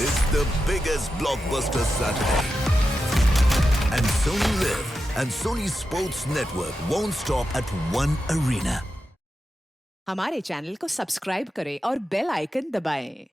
It's the biggest blockbuster Saturday. And Sony Live and Sony Sports Network won't stop at one arena. हमारे channel को subscribe करें और bell icon दबाएं।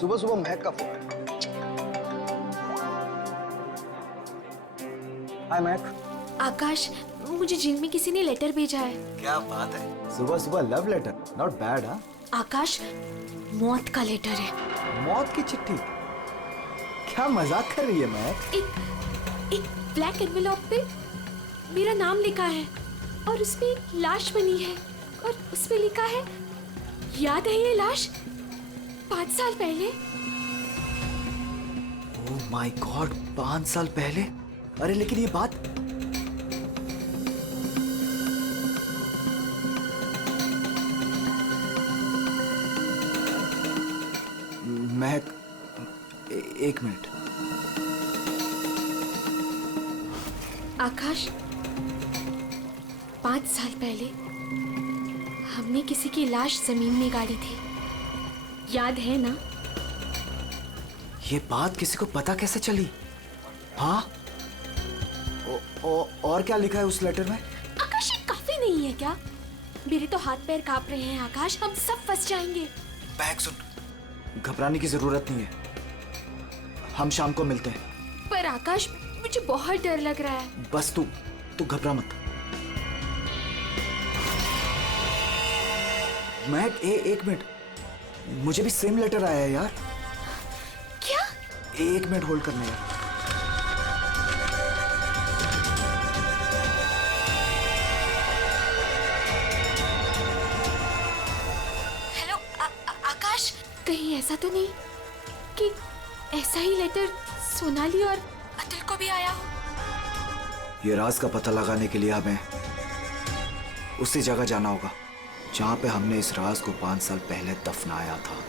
सुबह सुबह महक का फोन। हाय महक। आकाश, मुझे जिम में किसी ने लेटर भेजा है। क्या बात है, सुबह सुबह लव लेटर, नॉट बैड। हाँ आकाश, मौत का लेटर है। मौत की चिट्ठी? क्या मजाक कर रही है महक? एक ब्लैक एनवेलप पे मेरा नाम लिखा है और उसमें एक लाश बनी है और उसमें लिखा है, याद है ये लाश 5 साल पहले? ओह माय गॉड, 5 साल पहले? अरे लेकिन ये बात महक, एक मिनट। आकाश, 5 साल पहले हमने किसी की लाश जमीन में गाड़ी थी, याद है ना? ये बात किसी को पता कैसे चली? हाँ, और क्या लिखा है उस लेटर में? आकाश, ये काफी नहीं है क्या? मेरे तो हाथ पैर कांप रहे हैं आकाश, हम सब फंस जाएंगे। बैग सुन, घबराने की जरूरत नहीं है, हम शाम को मिलते हैं। पर आकाश, मुझे बहुत डर लग रहा है। बस तू घबरा मत। महक, एक मिनट, मुझे भी सेम लेटर आया है यार। क्या? एक मिनट होल्ड करना यार। हेलो आकाश, कहीं ऐसा तो नहीं कि ऐसा ही लेटर सोनाली और अतुल को भी आया हो? ये राज का पता लगाने के लिए हमें उसी जगह जाना होगा जहां पे हमने इस राज को 5 साल पहले दफनाया था।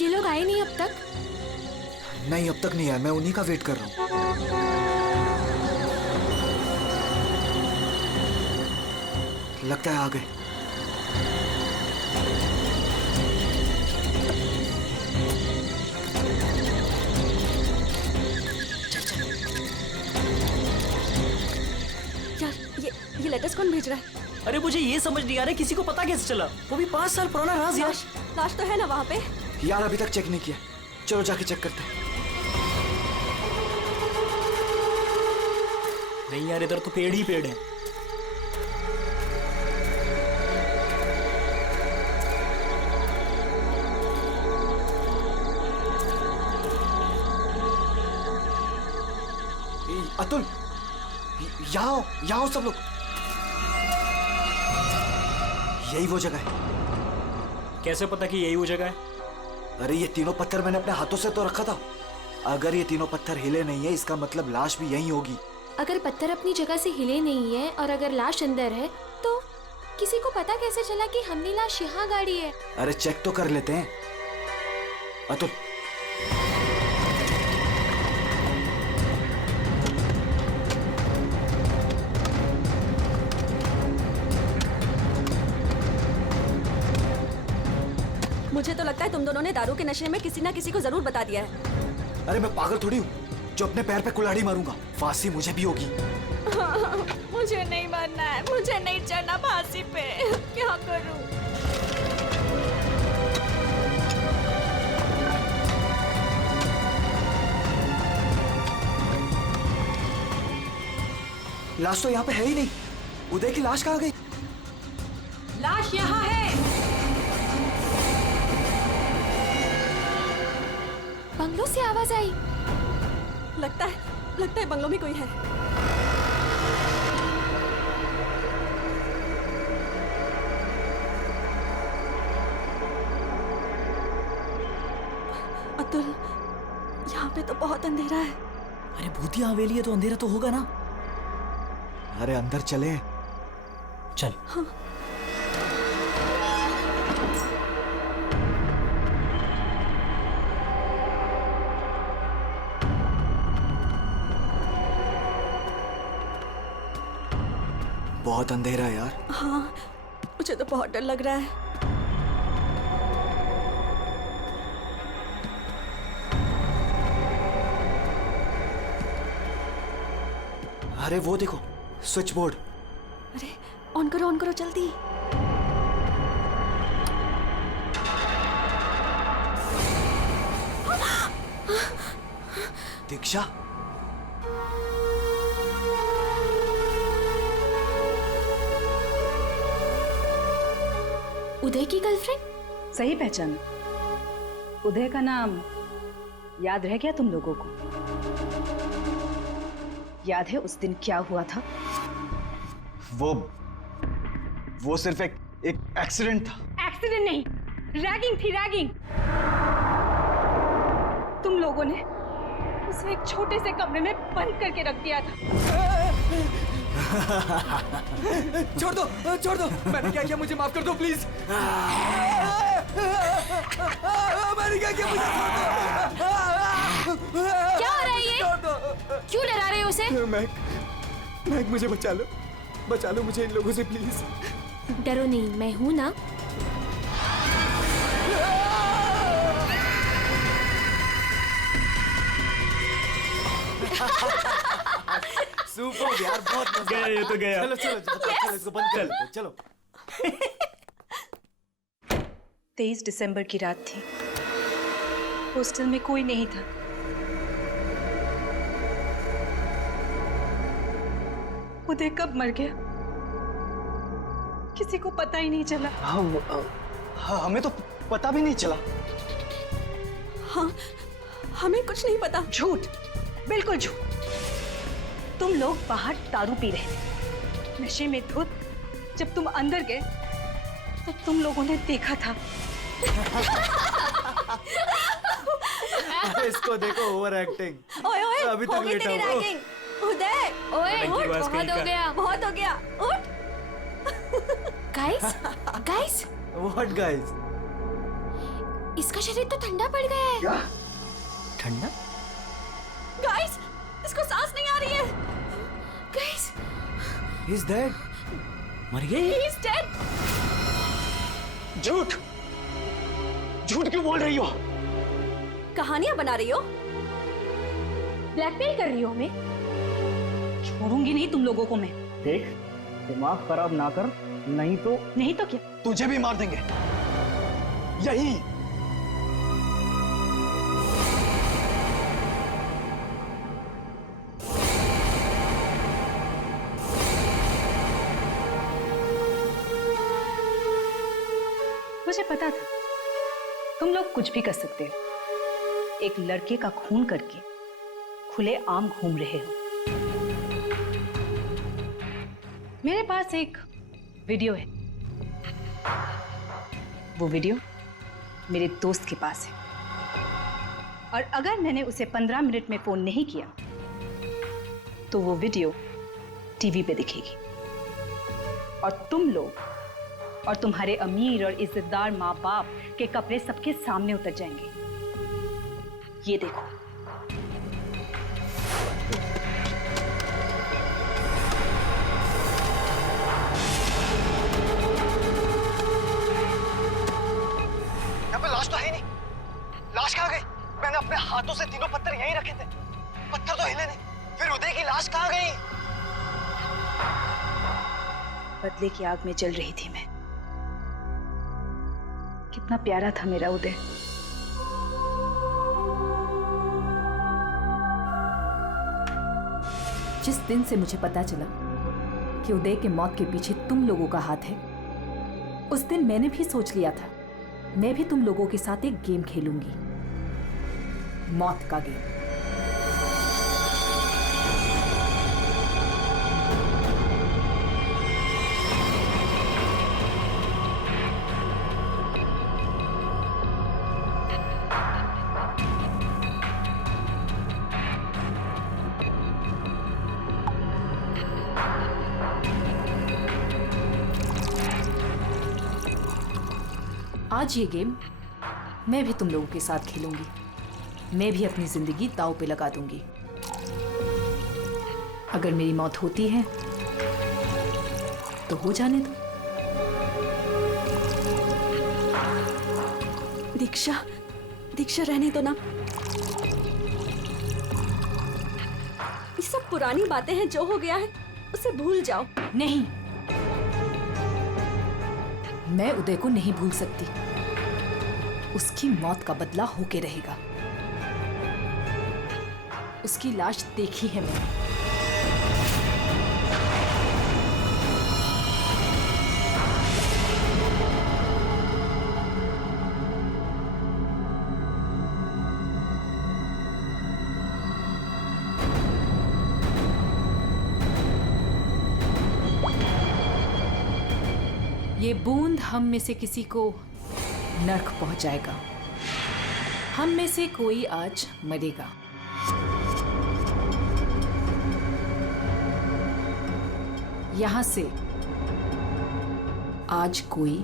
ये लोग आए नहीं अब तक? नहीं, अब तक नहीं आया, मैं उन्हीं का वेट कर रहा हूं। लगता है आ गए। यार ये लेटर्स कौन भेज रहा है? अरे मुझे ये समझ नहीं आ रहा किसी को पता कैसे चला, वो भी 5 साल पुराना राज यार। लाश तो है ना वहाँ पे? यार अभी तक चेक नहीं किया, चलो जाके चेक करते हैं। नहीं यार, इधर तो पेड़ ही पेड़ है। अतुल, यहाँ आओ सब लोग। यही वो जगह है। कैसे पता कि यही वो जगह है? अरे ये तीनों पत्थर मैंने अपने हाथों से तो रखा था। अगर ये तीनों पत्थर हिले नहीं है, इसका मतलब लाश भी यहीं होगी। अगर पत्थर अपनी जगह से हिले नहीं है और अगर लाश अंदर है तो किसी को पता कैसे चला कि हमने लाश यहाँ गाड़ी है? अरे चेक तो कर लेते हैं। अतुल, मुझे तो लगता है तुम दोनों ने दारू के नशे में किसी ना किसी को जरूर बता दिया है। अरे मैं पागल थोड़ी हूँ जो अपने पैर पे कुल्हाड़ी मारूंगा। फांसी मुझे भी होगी। मुझे नहीं मरना है, मुझे नहीं चढ़ना फांसी पे। क्या करूं? लाश तो यहाँ पे है ही नहीं। उदय की लाश कहाँ गई? लाश यहाँ है। बंगलों से आवाज आई। लगता है बंगलों में कोई है। अतुल, यहाँ पे तो बहुत अंधेरा है। अरे भूतिया हवेली है तो अंधेरा तो होगा ना। अरे अंदर चले। चल। हाँ। बहुत अंधेरा है यार। हाँ, मुझे तो बहुत डर लग रहा है। अरे वो देखो, स्विच बोर्ड। अरे ऑन करो जल्दी। दीक्षा, उदय की गर्लफ्रेंड? सही पहचान। उदय का नाम याद रह गया तुम लोगों को? याद है उस दिन क्या हुआ था? वो सिर्फ एक एक्सीडेंट था। एक्सीडेंट नहीं, रैगिंग थी, रैगिंग। तुम लोगों ने उसे एक छोटे से कमरे में बंद करके रख दिया था। छोड़ दो, मैंने क्या किया? मुझे माफ कर दो प्लीज। मैंने क्या किया? मुझे छोड़ दो। क्या हो रहा है ये? क्यों डरा रहे हो उसे? मैक, मुझे बचा लो मुझे इन लोगों से प्लीज। डरो नहीं, मैं हूं ना। सुपर यार, बहुत मजा गया ये तो गया। चलो इसको बंद कर दो, चलो। 23 दिसंबर की रात थी। हॉस्टल में कोई नहीं था। उदय कब मर गया किसी को पता ही नहीं चला। हाँ, हमें तो पता भी नहीं चला। हाँ, हमें कुछ नहीं पता। झूठ, बिल्कुल झूठ। तुम लोग बाहर दारू पी रहे थे, नशे में धुत। जब तुम अंदर गए तो तुम लोगों ने देखा था। इसको देखो, ओवर एक्टिंग। ओए अभी तक हो गई लेटा तेरी हुआ। रैगिंग। उदय, ओए की आवाज बहुत कहीं हो का। गया। बहुत हो गया, उठ। Guys, what guys? इसका शरीर तो ठंडा पड़ गया है। क्या? ठंडा? गाइस, इसको सांस नहीं आ रही है। Guys, he is dead. मर गए? He is dead. झूठ क्यों बोल रही हो? कहानियां बना रही हो? ब्लैकमेल कर रही हो हमें? छोड़ूंगी नहीं तुम लोगों को मैं। देख, दिमाग खराब ना कर, नहीं तो क्या? तुझे भी मार देंगे यही। मुझे पता था तुम लोग कुछ भी कर सकते हो। एक लड़के का खून करके खुले आम घूम रहे हो। मेरे पास एक वीडियो है वो वीडियो मेरे दोस्त के पास है और अगर मैंने उसे 15 मिनट में फोन नहीं किया तो वो वीडियो टीवी पे दिखेगी और तुम लोग और तुम्हारे अमीर और इज्जतदार माँ बाप के कपड़े सबके सामने उतर जाएंगे। ये देखो। यहाँ पे लाश तो है ही नहीं। लाश कहाँ गई? मैंने अपने हाथों से तीनों पत्थर यहीं रखे थे, पत्थर तो हिले नहीं। फिर उदय की लाश कहाँ गई? बदले की आग में जल रही थी मैं। कितना प्यारा था मेरा उदय। जिस दिन से मुझे पता चला कि उदय के मौत के पीछे तुम लोगों का हाथ है, उस दिन मैंने भी सोच लिया था मैं भी तुम लोगों के साथ एक गेम खेलूंगी, मौत का गेम। आज ये गेम मैं भी तुम लोगों के साथ खेलूंगी। मैं भी अपनी जिंदगी दांव पे लगा दूंगी। अगर मेरी मौत होती है तो हो जाने दो। दीक्षा, दीक्षा रहने दो ना। ये सब पुरानी बातें हैं, जो हो गया है उसे भूल जाओ। नहीं, मैं उदय को नहीं भूल सकती। उसकी मौत का बदला होके रहेगा। उसकी लाश देखी है मैंने। ये बूंद हम में से किसी को नर्क पहुंचाएगा। हम में से कोई आज मरेगा। यहां से आज कोई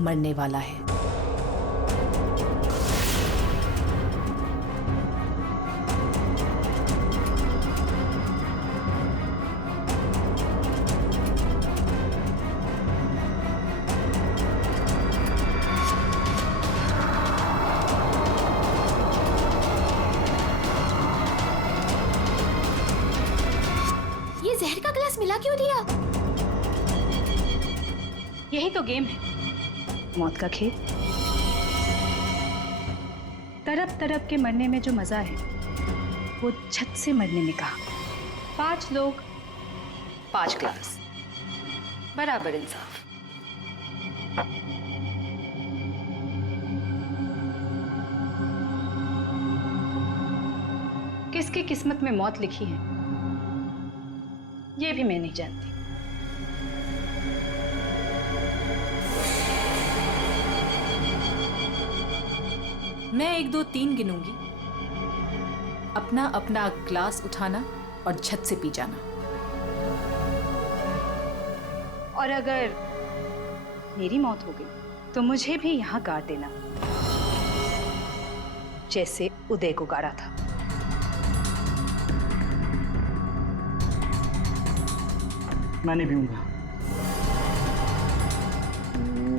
मरने वाला है। जहर का ग्लास मिला क्यों दिया? यही तो गेम है, मौत का खेल। तरफ तरफ के मरने में जो मजा है वो छत से मरने में कहा। 5 लोग 5 ग्लास, बराबर इंसाफ। किसकी किस्मत में मौत लिखी है ये भी मैं नहीं जानती। मैं 1 2 3 गिनूंगी। अपना अपना ग्लास उठाना और छत से पी जाना। और अगर मेरी मौत हो गई तो मुझे भी यहाँ गाड़ देना, जैसे उदय को गाड़ा था। मैं नहीं पीऊंगा।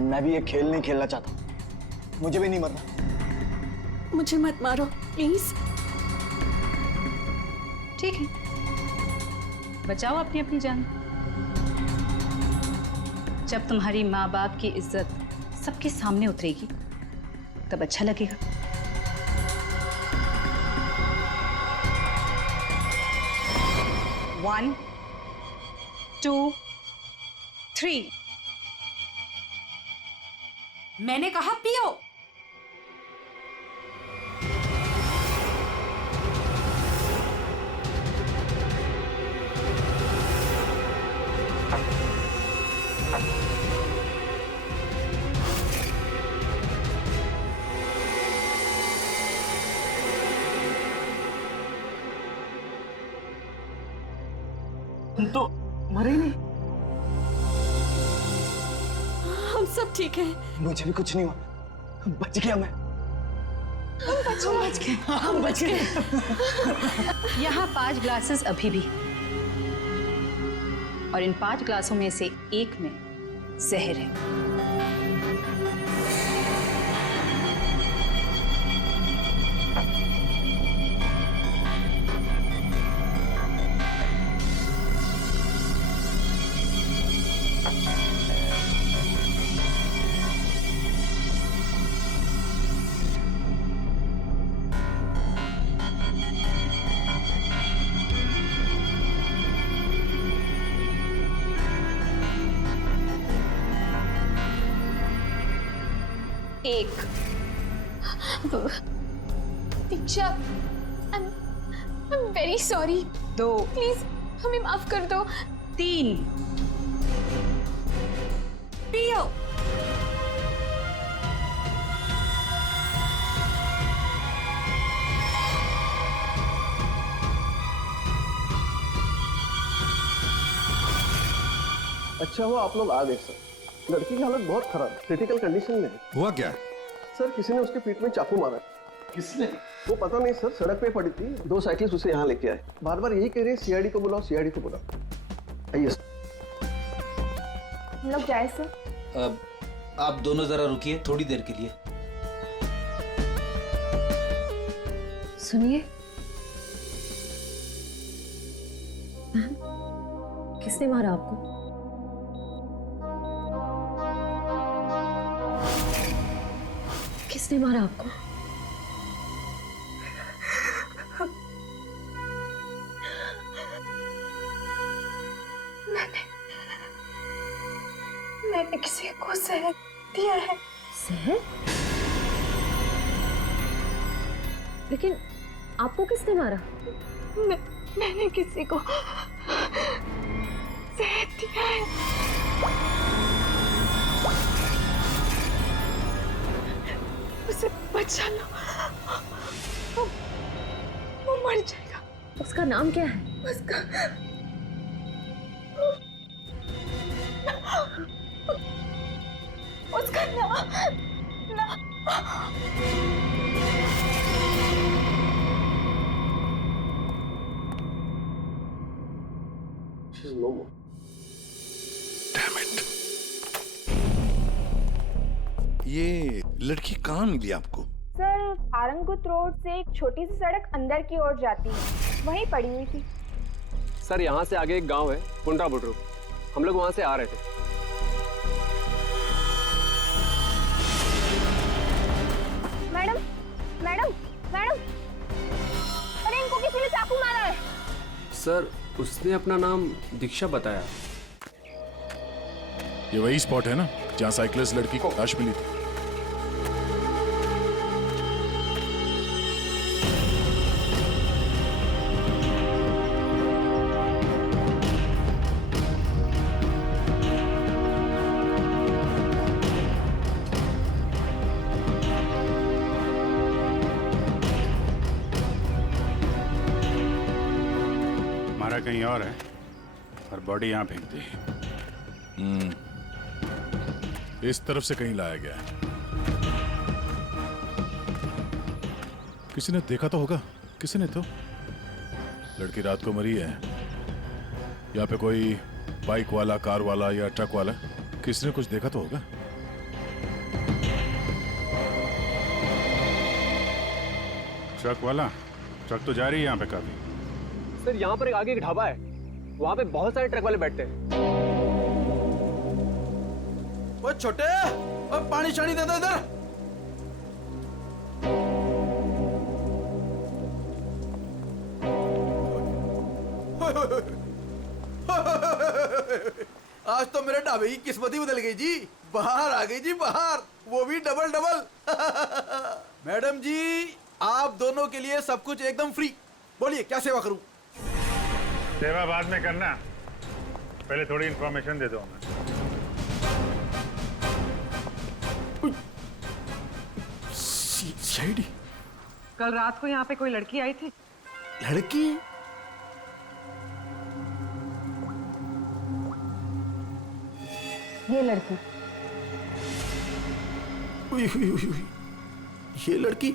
मैं भी ये खेल नहीं खेलना चाहता। मुझे भी नहीं मरना। मुझे मत मारो प्लीज। ठीक है, बचाओ अपनी अपनी जान। जब तुम्हारी माँ बाप की इज्जत सबके सामने उतरेगी तब अच्छा लगेगा। One, 2, 3। मैंने कहा पियो। मरे ही नहीं। हम सब ठीक हैं। मुझे भी कुछ नहीं हुआ, बच गया मैं। हम बच गए। यहाँ 5 ग्लासेस अभी भी, और इन 5 ग्लासों में से एक में जहर है। एक, दीक्षा, I'm very sorry. 2, प्लीज हमें माफ कर दो। 3, पियो। अच्छा हुआ आप लोग आ गए सर। लड़की की हालत बहुत खराब, क्रिटिकल कंडीशन में है। हुआ क्या? सर किसी ने उसके पीठ में चाकू मारा। किसने? वो पता नहीं सर, सड़क पे पड़ी थी, 2 साइकिल्स उसे यहाँ लेके आए। बार बार यही कह रहे हैं सीआईडी को बुलाओ, सीआईडी को बुलाओ। आइए हम लोग जाए सर? आप दोनों जरा रुकिए थोड़ी देर के लिए। सुनिए, किसने मारा आपको? किसने मारा आपको? मैंने किसी को जहर दिया है। जहर? लेकिन आपको किसने मारा? मैंने किसी को जहर दिया है। उसे बचा लो, वो मर जाएगा। उसका नाम क्या है? उसका नाम ये लड़की कहाँ मिली आपको? सर, आरंगपुर रोड से एक छोटी सी सड़क अंदर की ओर जाती है, वहीं पड़ी हुई थी। सर यहाँ से आगे एक गांव है पुंडरा बुड्रू, हम लोग वहां से आ रहे थे। मैडम, मैडम, मैडम, अरे इनको किसी ने चाकू मारा है। सर उसने अपना नाम दीक्षा बताया। ये वही स्पॉट है ना जहाँ साइकिलिस्ट लड़की को लाश मिली थी? हमारा कहीं और है और बॉडी यहाँ फेंक दी। इस तरफ से कहीं लाया गया है। किसी ने देखा तो होगा, किसी ने तो। लड़की रात को मरी है। यहाँ पे कोई बाइक वाला, कार वाला या ट्रक वाला, किसी ने कुछ देखा तो होगा। ट्रक वाला? ट्रक तो जा रही है यहाँ पे काफी। सर यहाँ पर एक आगे एक ढाबा है, वहाँ पे बहुत सारे ट्रक वाले बैठते हैं। वो छोटे, वो पानी शानी दे दो इधर। आज तो मेरे ढाबे की किस्मत ही बदल गई जी। बाहर आ गई जी, बाहर, वो भी डबल डबल। मैडम जी, आप दोनों के लिए सब कुछ एकदम फ्री। बोलिए क्या सेवा करूं? सेवा बाद में करना, पहले थोड़ी इंफॉर्मेशन दे दो हमें। सीआईडी? कल रात को यहाँ पे कोई लड़की आई थी। लड़की? ये लड़की उई, उई, उई, उई। ये लड़की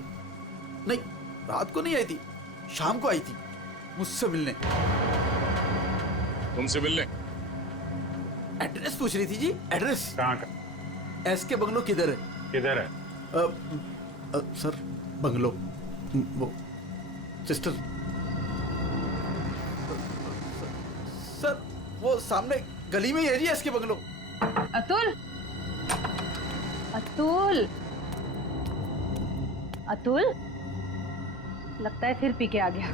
नहीं, रात को नहीं आई थी, शाम को आई थी मुझसे मिलने। तुमसे मिलने? एड्रेस पूछ रही थी जी, एड्रेस। कहाँ का? एसके बंगलो किधर है? किधर है? सर बंगलो वो सिस्टर सर वो सामने गली में ही है जी एसके बंगलो। अतुल, अतुल, अतुल, लगता है फिर पी के आ गया।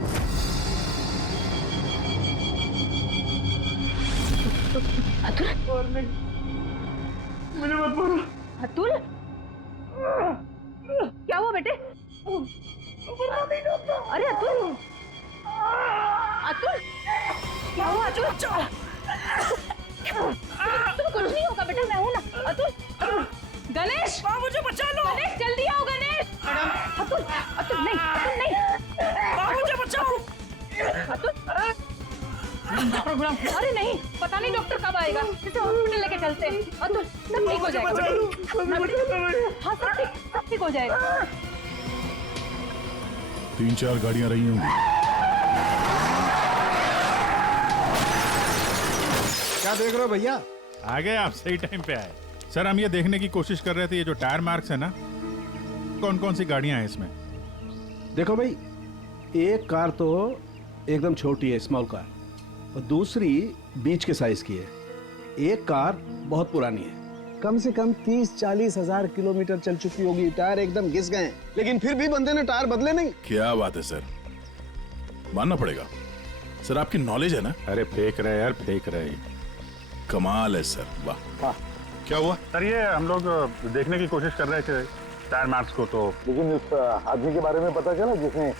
अतुल, और नहीं, मुझे मत मारो। अतुल, क्या हुआ बेटे? अरे अतुल, अतुल, क्या हुआ अतुल? तुम्हें कुछ नहीं होगा बेटा, मैं हूं ना। अतुल, गणेश, मुझे बचा लो। गणेश जल्दी आओ गणेश। अतुल, अतुल नहीं, अतुल नहीं, मुझे बचाओ। अतुल, अरे नहीं, पता नहीं डॉक्टर कब आएगा, इसे हॉस्पिटल लेके चलते हैं। अतुल, सब ठीक हो जाएगा। हाँ सब ठीक हो जाएगा। 3-4 गाड़ियां रही होंगी। क्या देख रहे हो भैया? आ गए आप, सही टाइम पे आए। सर हम ये देखने की कोशिश कर रहे थे, ये जो टायर मार्क्स है ना, कौन कौन सी गाड़ियां हैं इसमें? देखो भाई, एक कार तो एकदम छोटी है, स्मॉल कार, और दूसरी बीच के साइज की है। एक कार बहुत पुरानी है, कम से कम 30-40 हजार किलोमीटर चल चुकी होगी, टायर एकदम घिस गए हैं, लेकिन फिर भी बंदे ने टायर बदले नहीं। क्या बात है सर, मानना पड़ेगा सर, आपकी नॉलेज है ना। अरे फेंक रहे यार, फेंक रहे, कमाल है सर, वाह। क्या हुआ सर? ये हम लोग देखने की कोशिश कर रहे थे टायर मार्क्स को, तो लेकिन उस आदमी के बारे में पता चला जिसने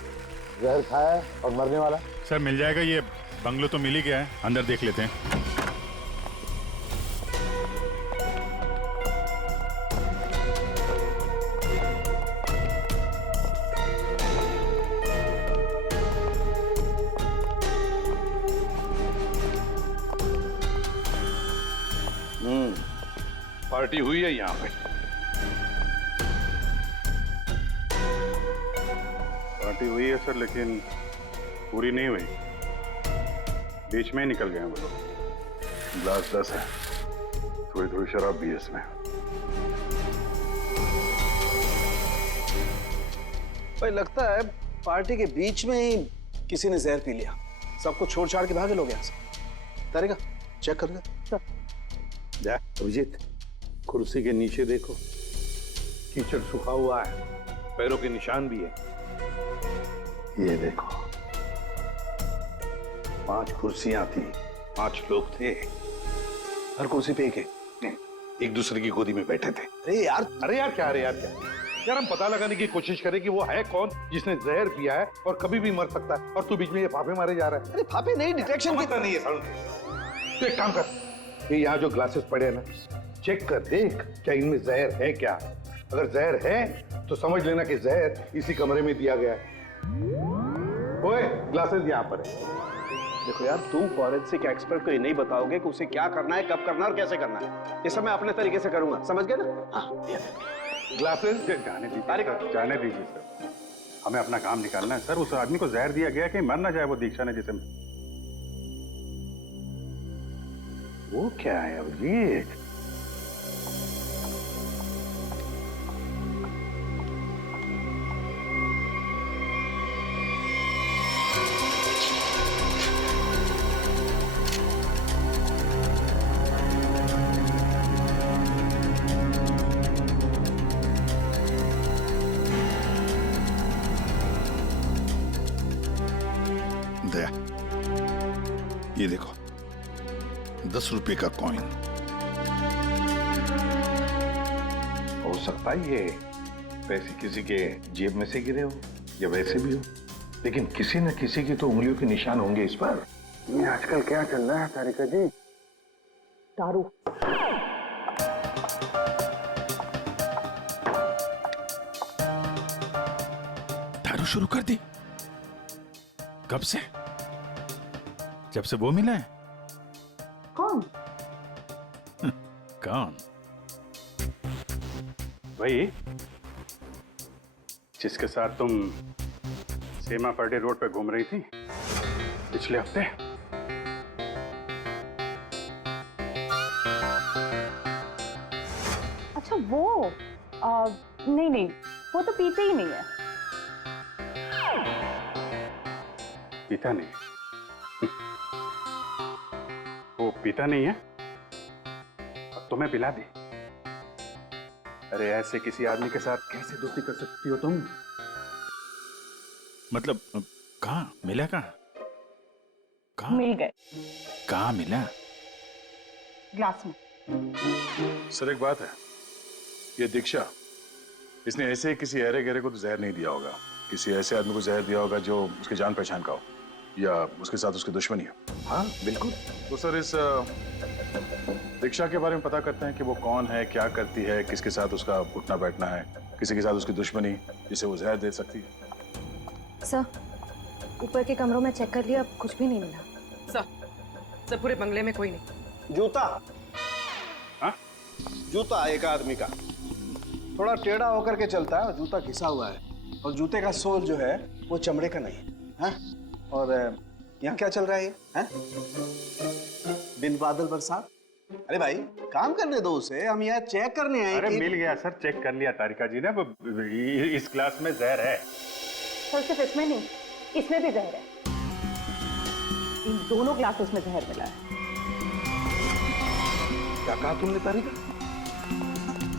जहर खाया और मरने वाला? सर मिल जाएगा, ये बंगलो तो मिल ही गया है, अंदर देख लेते हैं। पार्टी हुई है यहाँ पे। पार्टी हुई है सर, लेकिन पूरी नहीं हुई, बीच में ही निकल गए वो लोग। ग्लास 10 है, थोड़ी थोड़ी शराब भी है इसमें। भाई लगता है पार्टी के बीच में ही किसी ने जहर पी लिया, सबको छोड़ छाड़ के भागे लोग यहाँ से। तारेगा चेक कर ले। जा अभिजीत, कुर्सी के नीचे देखो, कीचड़ सूखा हुआ है, पैरों के निशान भी है। ये देखो, 5 कुर्सियां थी, 5 लोग थे, हर कुर्सी पे एक दूसरे की गोदी में बैठे थे। अरे यार क्या यार, हम पता लगाने की कोशिश करें कि वो है कौन जिसने जहर पिया है और कभी भी मर सकता है, और तू बीच में ये फाफे मारे जा रहा है। अरे फाफे नहीं, डिटेक्शन की नहीं है। तो एक काम कर, ये यहाँ जो ग्लासेस पड़े हैं ना, चेक कर देख क्या इनमें जहर है क्या। अगर जहर है तो समझ लेना कि जहर इसी कमरे में दिया गया है। ओए, ग्लासेस यहाँ पर है। देखो यार, तुम फॉरेंसिक एक्सपर्ट को ये नहीं बताओगे कि उसे क्या करना है, कब करना है और कैसे करना है। ये सब मैं अपने तरीके से करूंगा, समझ गए ना? हाँ, ग्लासेस जाने दीजिए सर, हमें अपना काम निकालना है सर। उस आदमी को जहर दिया गया कि मर ना जाए वो दीक्षा ने जिसे। वो क्या है अभिजीत? दया, ये देखो 10 रुपए का कॉइन। हो सकता है ये पैसे किसी के जेब में से गिरे हो या वैसे भी हो, लेकिन किसी न किसी की तो उंगलियों के निशान होंगे इस पर। ये आजकल क्या चल रहा है तारिका जी? दारू। दारू शुरू कर दी? कब से? जब से वो मिला है? कौन? कौन? वही जिसके साथ तुम सीमा पर्डे रोड पे घूम रही थी पिछले हफ्ते। अच्छा वो नहीं नहीं, वो तो पीते ही नहीं है। पीता नहीं? वो पीता नहीं है? अब तुम्हें पिला दी। अरे ऐसे किसी आदमी के साथ कैसे दोस्ती कर सकती हो तुम? मतलब कहाँ मिला? कहाँ मिल गए। कहाँ मिला? ग्लास में। सर एक बात है, ये दीक्षा, इसने ऐसे ही किसी अहरे गहरे को तो जहर नहीं दिया होगा। किसी ऐसे आदमी को जहर दिया होगा जो उसके जान पहचान का हो या उसके साथ उसकी दुश्मनी हो। हाँ बिल्कुल। तो सर इस दीक्षा के बारे में पता करते हैं कि वो कौन है, क्या करती है, किसके साथ उसका उठना बैठना है, किसी के साथ उसकी दुश्मनी जिसे वो जहर दे सकती है। सर ऊपर के कमरों में चेक कर लिया, अब कुछ भी नहीं मिला। सर पूरे बंगले में कोई नहीं। जूता। हाँ? जूता एक आदमी का थोड़ा टेढ़ा होकर के चलता है और जूता घिसा हुआ है, और जूते का सोल जो है वो चमड़े का नहीं है। हाँ? और यहाँ क्या चल रहा है? हाँ? बिन बादल बरसात। अरे भाई काम करने दो उसे, हम यहाँ चेक करने आए। अरे मिल गया सर, चेक कर लिया तारिका जी ने। वो इस क्लास में जहर है। सर सिर्फ इसमें नहीं, इसमें भी जहर है। इन दोनों ग्लासेस में जहर मिला है। क्या कहा तुमने तारिका?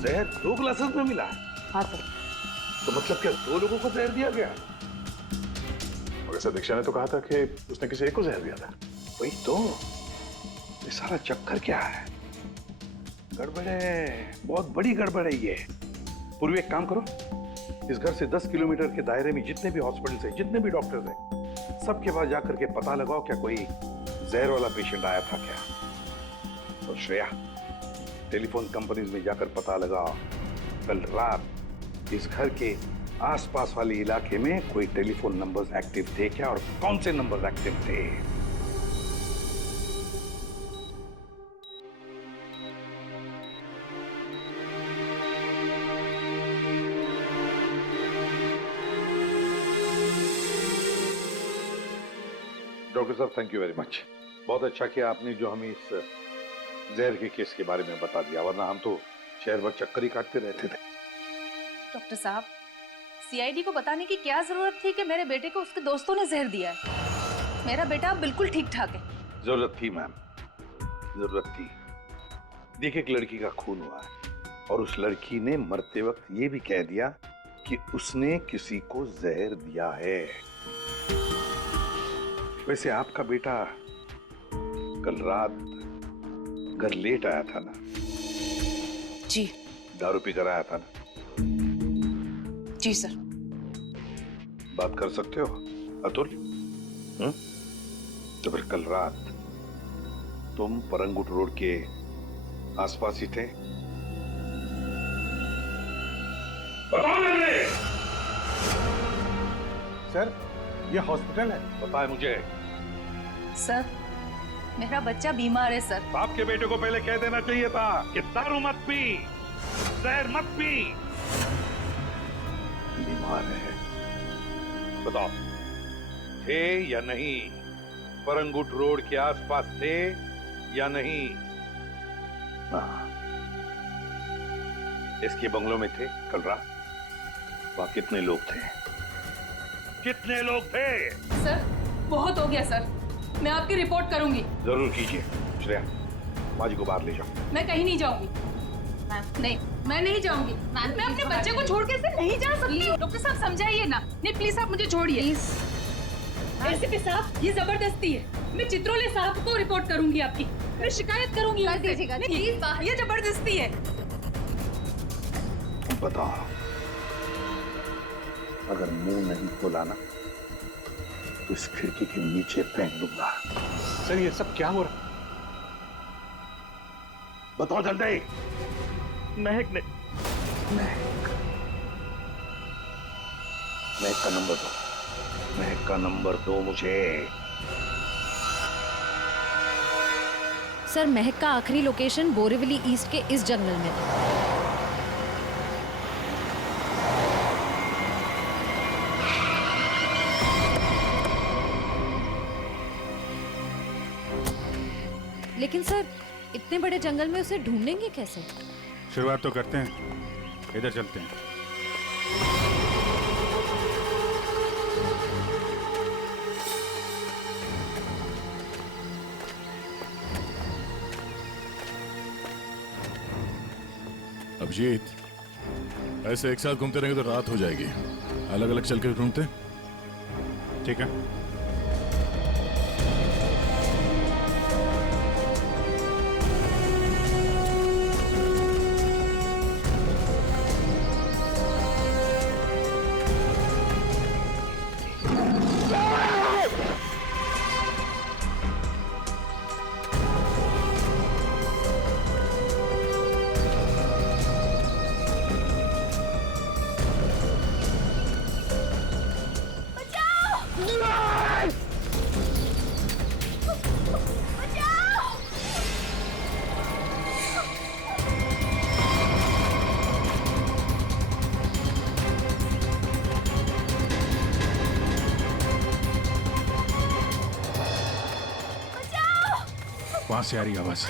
जहर 2 ग्लासेस में मिला है? हाँ सर। तो मतलब क्या 2 लोगों को जहर दिया गया? और ऐसा दीक्षा ने तो कहा था कि उसने किसी एक को जहर दिया था। वही तो, ये सारा चक्कर क्या है? गड़बड़ है, बहुत बड़ी गड़बड़ है ये। पूर्वी एक काम करो, इस घर से 10 किलोमीटर के दायरे में जितने भी हॉस्पिटल्स हैं, जितने भी डॉक्टर्स हैं, सबके पास जाकर के पता लगाओ क्या कोई जहर वाला पेशेंट आया था क्या। और श्रेया, टेलीफोन कंपनीज में जाकर पता लगाओ कल रात इस घर के आसपास वाले इलाके में कोई टेलीफोन नंबर्स एक्टिव थे क्या, और कौन से नंबर्स एक्टिव थे। डॉक्टर साहब थैंक यू वेरी मच, बहुत अच्छा किया आपने जो हमें इस जहर के केस के बारे में बता दिया, वरना हम तो शहर भर चक्कर ही काटते रहते थे। डॉक्टर साहब, सीआईडी को बताने की क्या जरूरत थी कि मेरे बेटे को उसके दोस्तों ने जहर दिया है? मेरा बेटा अब बिल्कुल ठीक ठाक है। जरूरत थी मैम, जरूरत थी। देखिए एक लड़की का खून हुआ है और उस लड़की ने मरते वक्त ये भी कह दिया कि उसने किसी को जहर दिया है। वैसे आपका बेटा कल रात घर लेट आया था ना? जी। दारू पी कर आया था ना? जी सर। बात कर सकते हो अतुल? तो फिर कल रात तुम परंगुट रोड के आसपास ही थे? सर ये हॉस्पिटल है। पता है मुझे। सर मेरा बच्चा बीमार है सर। बाप के बेटे को पहले कह देना चाहिए था कि दारू मत पी, जहर मत पी। बीमार है, बताओ थे या नहीं? परंगुट रोड के आसपास थे या नहीं? हाँ, इसके बंगलों में थे कल रात। वहां कितने लोग थे? कितने लोग थे? सर बहुत हो गया सर, मैं आपकी रिपोर्ट करूंगी। जरूर कीजिए। श्रेया, माँ जी को बाहर ले जाओ। मैं कहीं नहीं जाऊंगी। नहीं, मैं नहीं जाऊंगी। मैं अपने बच्चे को छोड़ के ऐसे नहीं जा सकती। डॉक्टर साहब समझाइए ना। नहीं प्लीज आप मुझे छोड़िए। एसीपी साहब, ये जबरदस्ती है। मैं चित्रोले साहब को रिपोर्ट करूंगी आपकी। मैं शिकायत करूंगी। प्लीज, ये जबरदस्ती है। बताओ, अगर मुंह नहीं खोला ना तो इस खिड़की के नीचे फेंक दूंगा। सर ये सब क्या हो रहा? बताओ जल्दी। महक ने महक का नंबर दो। महक का नंबर दो मुझे। सर महक का आखिरी लोकेशन बोरीवली ईस्ट के इस जंगल में था। लेकिन सर इतने बड़े जंगल में उसे ढूंढेंगे कैसे? शुरुआत तो करते हैं, इधर चलते हैं। अभिजीत, ऐसे एक साथ घूमते रहेंगे तो रात हो जाएगी। अलग अलग चल के ढूंढते। ठीक है। वहां से आ रही आवाज।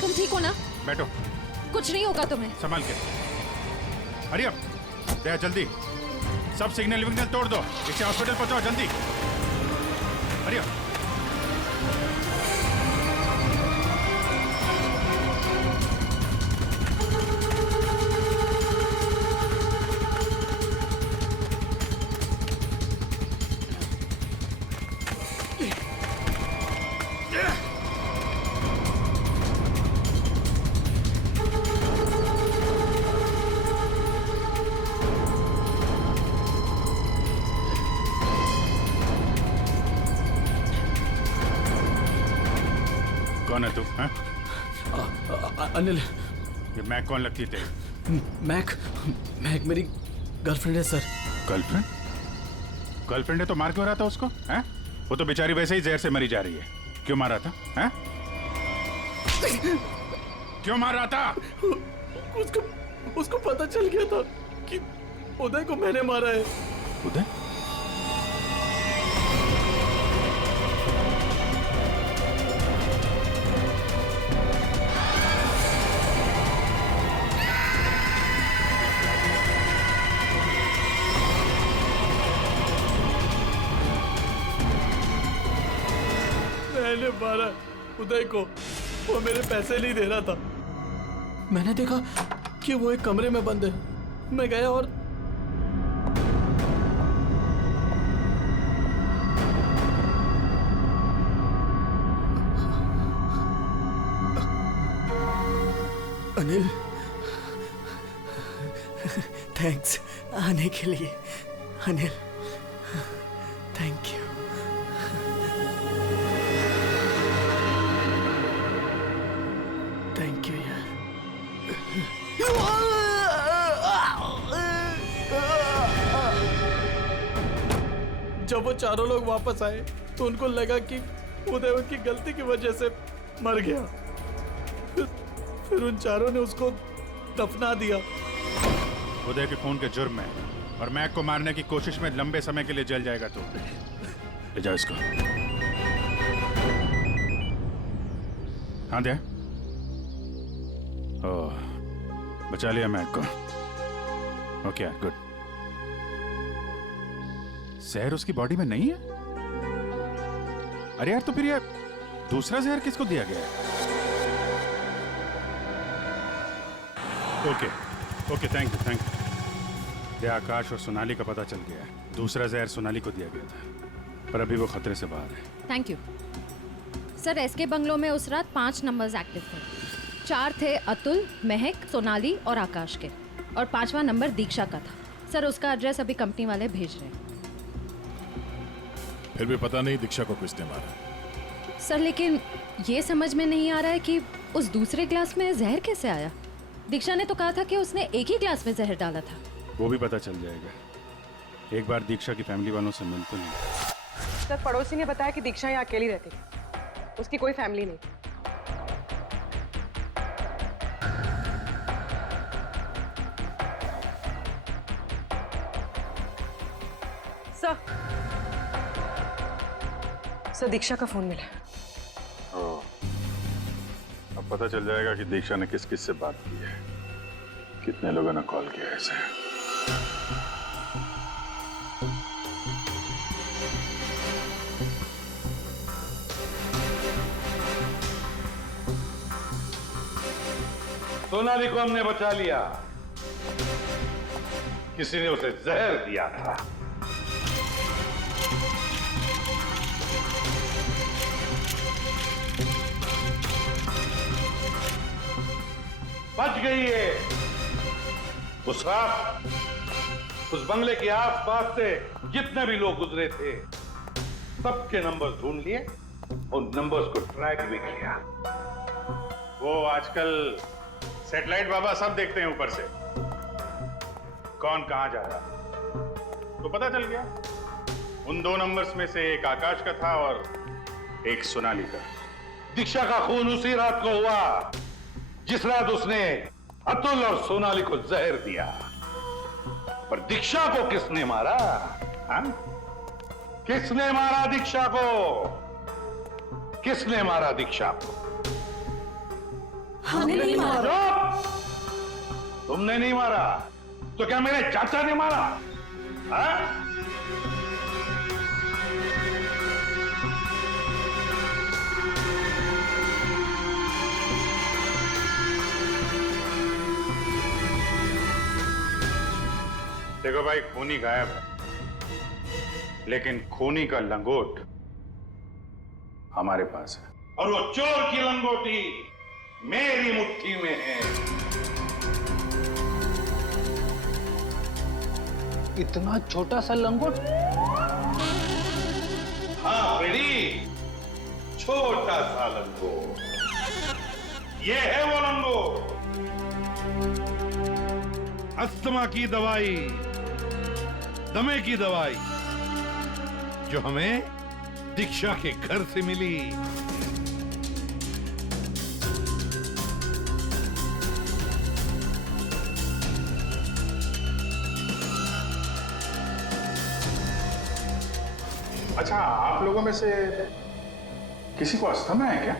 तुम ठीक हो ना? बैठो। कुछ नहीं होगा तुम्हें। संभाल के। हरी अप, दया जल्दी। सब सिग्नल विग्नल तोड़ दो, इसे हॉस्पिटल पहुंचाओ जल्दी। Hurry up. कौन है तू? अनिल। ये मैक कौन लगती है तेरी? मैक मेरी गर्लफ्रेंड है सर। गर्लफ्रेंड? गर्लफ्रेंड है तो मार क्यों रहा था उसको? हैं? वो तो बेचारी वैसे ही जहर से मरी जा रही है। क्यों मार रहा था? हैं? क्यों मार रहा था? उसको पता चल गया था कि उदय को मैंने मारा है। उदय? मैंने मारा उदय को। वो मेरे पैसे नहीं दे रहा था। मैंने देखा कि वो एक कमरे में बंद है। मैं गया और अनिल, थैंक्स आने के लिए। Anil, thank you. Thank you यार। जब वो चारों लोग वापस आए तो उनको लगा कि उदय उनकी गलती की वजह से मर गया। फिर उन चारों ने उसको दफना दिया। उदय के खून के जुर्म में, और मैक को मारने की कोशिश में लंबे समय के लिए जेल जाएगा तू। ले जाओ इसको। हाँ दे। ओह, बचा लिया मैक को। Okay good. जहर उसकी बॉडी में नहीं है? अरे यार, तो फिर ये दूसरा जहर किसको दिया गया है? Okay okay, thank you thank you. ये आकाश और सोनाली का पता चल गया है। दूसरा जहर सोनाली को दिया गया था, पर अभी वो खतरे से बाहर है। Thank you sir. SK bungalow में उस रात 5 नंबर्स एक्टिव थे। 4 थे अतुल, महक, सोनाली और आकाश के, और 5वां नंबर दीक्षा का था। सर उसका एड्रेस अभी कंपनी वाले भेज रहे हैं। फिर भी पता नहीं दीक्षा को किसने मारा। सर लेकिन ये समझ में नहीं आ रहा है कि उस दूसरे ग्लास में जहर कैसे आया। दीक्षा ने तो कहा था कि उसने एक ही ग्लास में जहर डाला था। वो भी पता चल जाएगा। एक बार दीक्षा की फैमिली वालों से मिल तो नहीं। सर पड़ोसी ने बताया कि दीक्षा यहाँ अकेली रहती है, उसकी कोई फैमिली नहीं। सर दीक्षा का फोन मिला। अब पता चल जाएगा कि दीक्षा ने किस किस से बात की है, कितने लोगों ने कॉल किया है इसे। सोनाली को हमने बचा लिया। किसी ने उसे जहर दिया था। बच गई है। उस रात उस बंगले के आसपास से जितने भी लोग गुजरे थे, सबके नंबर्स ढूंढ लिए और नंबर्स को ट्रैक भी किया। वो आजकल सैटेलाइट बाबा सब देखते हैं ऊपर से, कौन कहां जा रहा। तो पता चल गया उन 2 नंबर्स में से एक आकाश का था और एक सोनाली का। दीक्षा का खून उसी रात को हुआ जिस रात उसने अतुल और सोनाली को जहर दिया। पर दीक्षा को किसने मारा? हाँ? किसने मारा दीक्षा को? किसने मारा दीक्षा को? हमने नहीं मारा। तुमने नहीं मारा तो क्या मेरे चाचा ने मारा? हाँ? देखो भाई, खूनी गायब है, लेकिन खूनी का लंगोट हमारे पास है। और वो चोर की लंगोटी मेरी मुट्ठी में है। इतना छोटा सा लंगोट? हाँ बेटी, छोटा सा लंगोट। ये है वो लंगोट। अस्थमा की दवाई, दमे की दवाई जो हमें दीक्षा के घर से मिली। अच्छा, आप लोगों में से किसी को अस्थमा है क्या?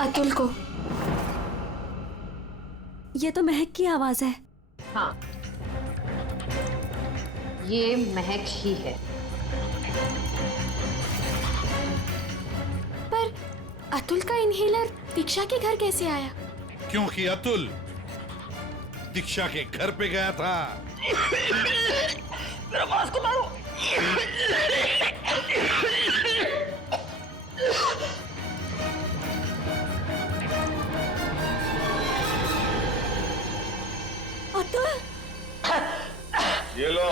अतुल को। ये तो महक की आवाज है। हाँ, ये महक ही है। पर अतुल का इनहेलर दीक्षा के घर कैसे आया? क्योंकि अतुल दीक्षा के घर पे गया था। मेरा बॉस को मारो। ये लो,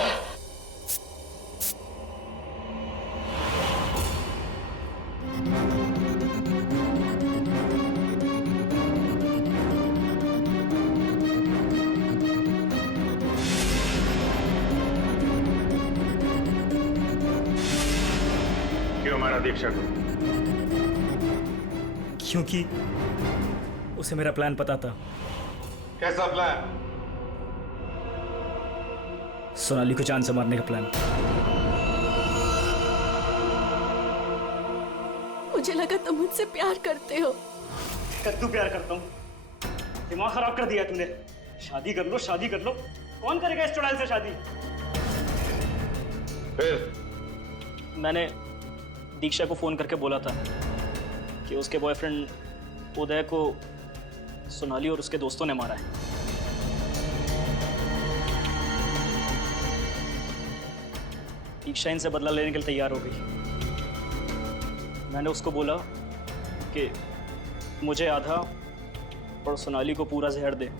क्यों मारा दीक्षा को? क्योंकि उसे मेरा प्लान पता था। कैसा प्लान? सोनाली को जान से मारने का प्लान। मुझे लगा तुम मुझसे प्यार करते हो। कद्दू प्यार करता हूँ? दिमाग खराब कर दिया तूने। शादी कर लो, शादी कर लो। कौन करेगा इस चुड़ैल से शादी? फिर मैंने दीक्षा को फोन करके बोला था कि उसके बॉयफ्रेंड उदय को सोनाली और उसके दोस्तों ने मारा है। दीक्षा इनसे बदला लेने के लिए तैयार हो गई। मैंने उसको बोला कि मुझे आधा और सोनाली को पूरा जहर दे।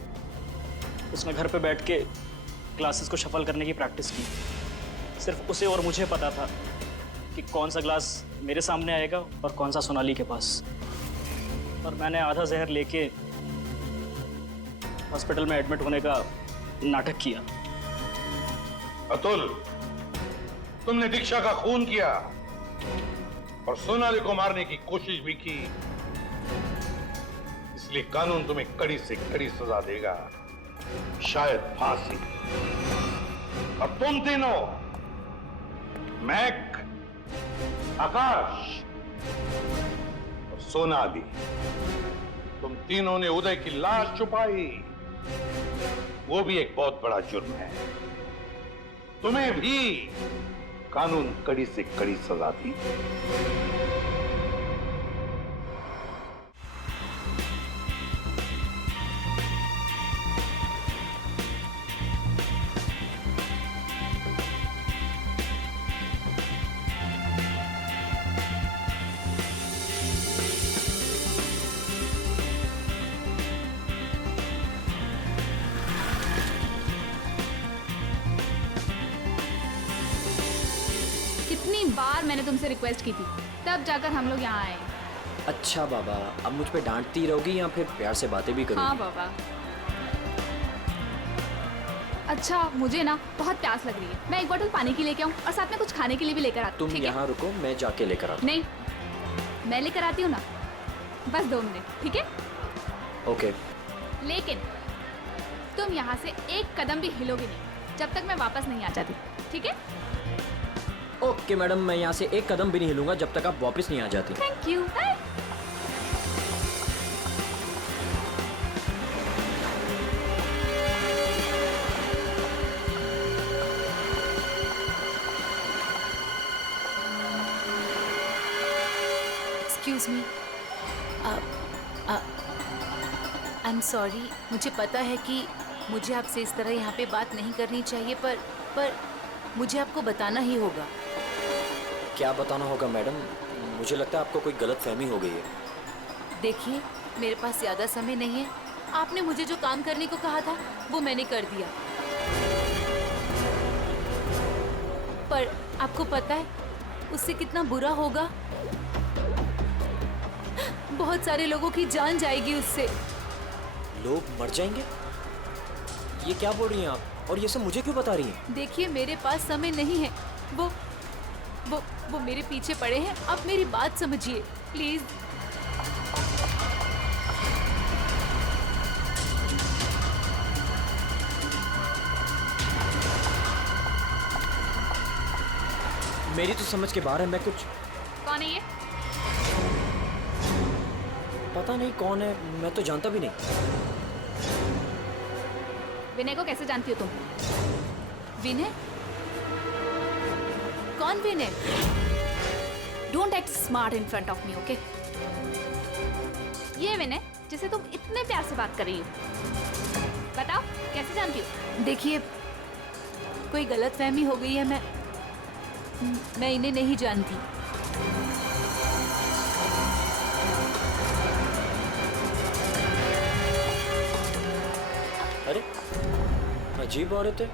उसने घर पे बैठ के ग्लासेस को शफल करने की प्रैक्टिस की। सिर्फ उसे और मुझे पता था कि कौन सा ग्लास मेरे सामने आएगा और कौन सा सोनाली के पास। और मैंने आधा जहर लेके हॉस्पिटल में एडमिट होने का नाटक किया। अतुल, तुमने दीक्षा का खून किया और सोनाली को मारने की कोशिश भी की, इसलिए कानून तुम्हें कड़ी से कड़ी सजा देगा, शायद फांसी। और तुम तीनों, महक, आकाश और सोनाली, तुम तीनों ने उदय की लाश छुपाई। वो भी एक बहुत बड़ा जुर्म है। तुम्हें भी कानून कड़ी से कड़ी सजा दी। कितनी बार मैंने तुमसे रिक्वेस्ट की थी, तब जाकर हम लोग यहाँ आए। अच्छा बाबा, अब मुझ पे डांटती रहोगी या फिर प्यार से बातें भी करोगी? हाँ बाबा। अच्छा, मुझे ना बहुत प्यास लग रही है। मैं एक बोतल पानी की लेके आऊँ और साथ में कुछ खाने के लिए भी लेकर आती हूँ। तुम यहाँ रुको, मैं जाके लेकर आता हूँ। नहीं, मैं लेकर आती हूँ ना, बस 2 मिनट, ठीक है? ओके। लेकिन तुम यहाँ से एक कदम भी हिलोगे नहीं जब तक मैं वापस नहीं आ जाती, ठीक है? ओके मैडम, मैं यहाँ से एक कदम भी नहीं हिलूंगा जब तक आप वापस नहीं आ जाती। Thank you. Excuse me, I am sorry. मुझे पता है कि मुझे आपसे इस तरह यहाँ पे बात नहीं करनी चाहिए, पर मुझे आपको बताना ही होगा। क्या बताना होगा मैडम? मुझे लगता है आपको कोई गलत फहमी हो गई है। देखिए, मेरे पास ज़्यादा समय नहीं है। आपने मुझे जो काम करने को कहा था वो मैंने कर दिया, पर आपको पता है उससे कितना बुरा होगा? बहुत सारे लोगों की जान जाएगी उससे। लोग मर जाएंगे? ये क्या बोल रही हैं आप? और ये सब मुझे क्यों बता रही हैं? देखिए, मेरे पास समय नहीं है। वो मेरे पीछे पड़े हैं। आप मेरी बात समझिए प्लीज। मेरी तो समझ के बाहर है। मैं कुछ... कौन है ये? पता नहीं कौन है, मैं तो जानता भी नहीं। विनय को कैसे जानती हो तुम? विनय? कौन Vinay? Don't act smart in front of me, okay? ये विनय जिसे तुम इतने प्यार से बात कर रही हो, बताओ कैसे जानती हो? देखिए, कोई गलतफहमी हो गई है। मैं इन्हें नहीं जानती। अरे, अजीब औरत है।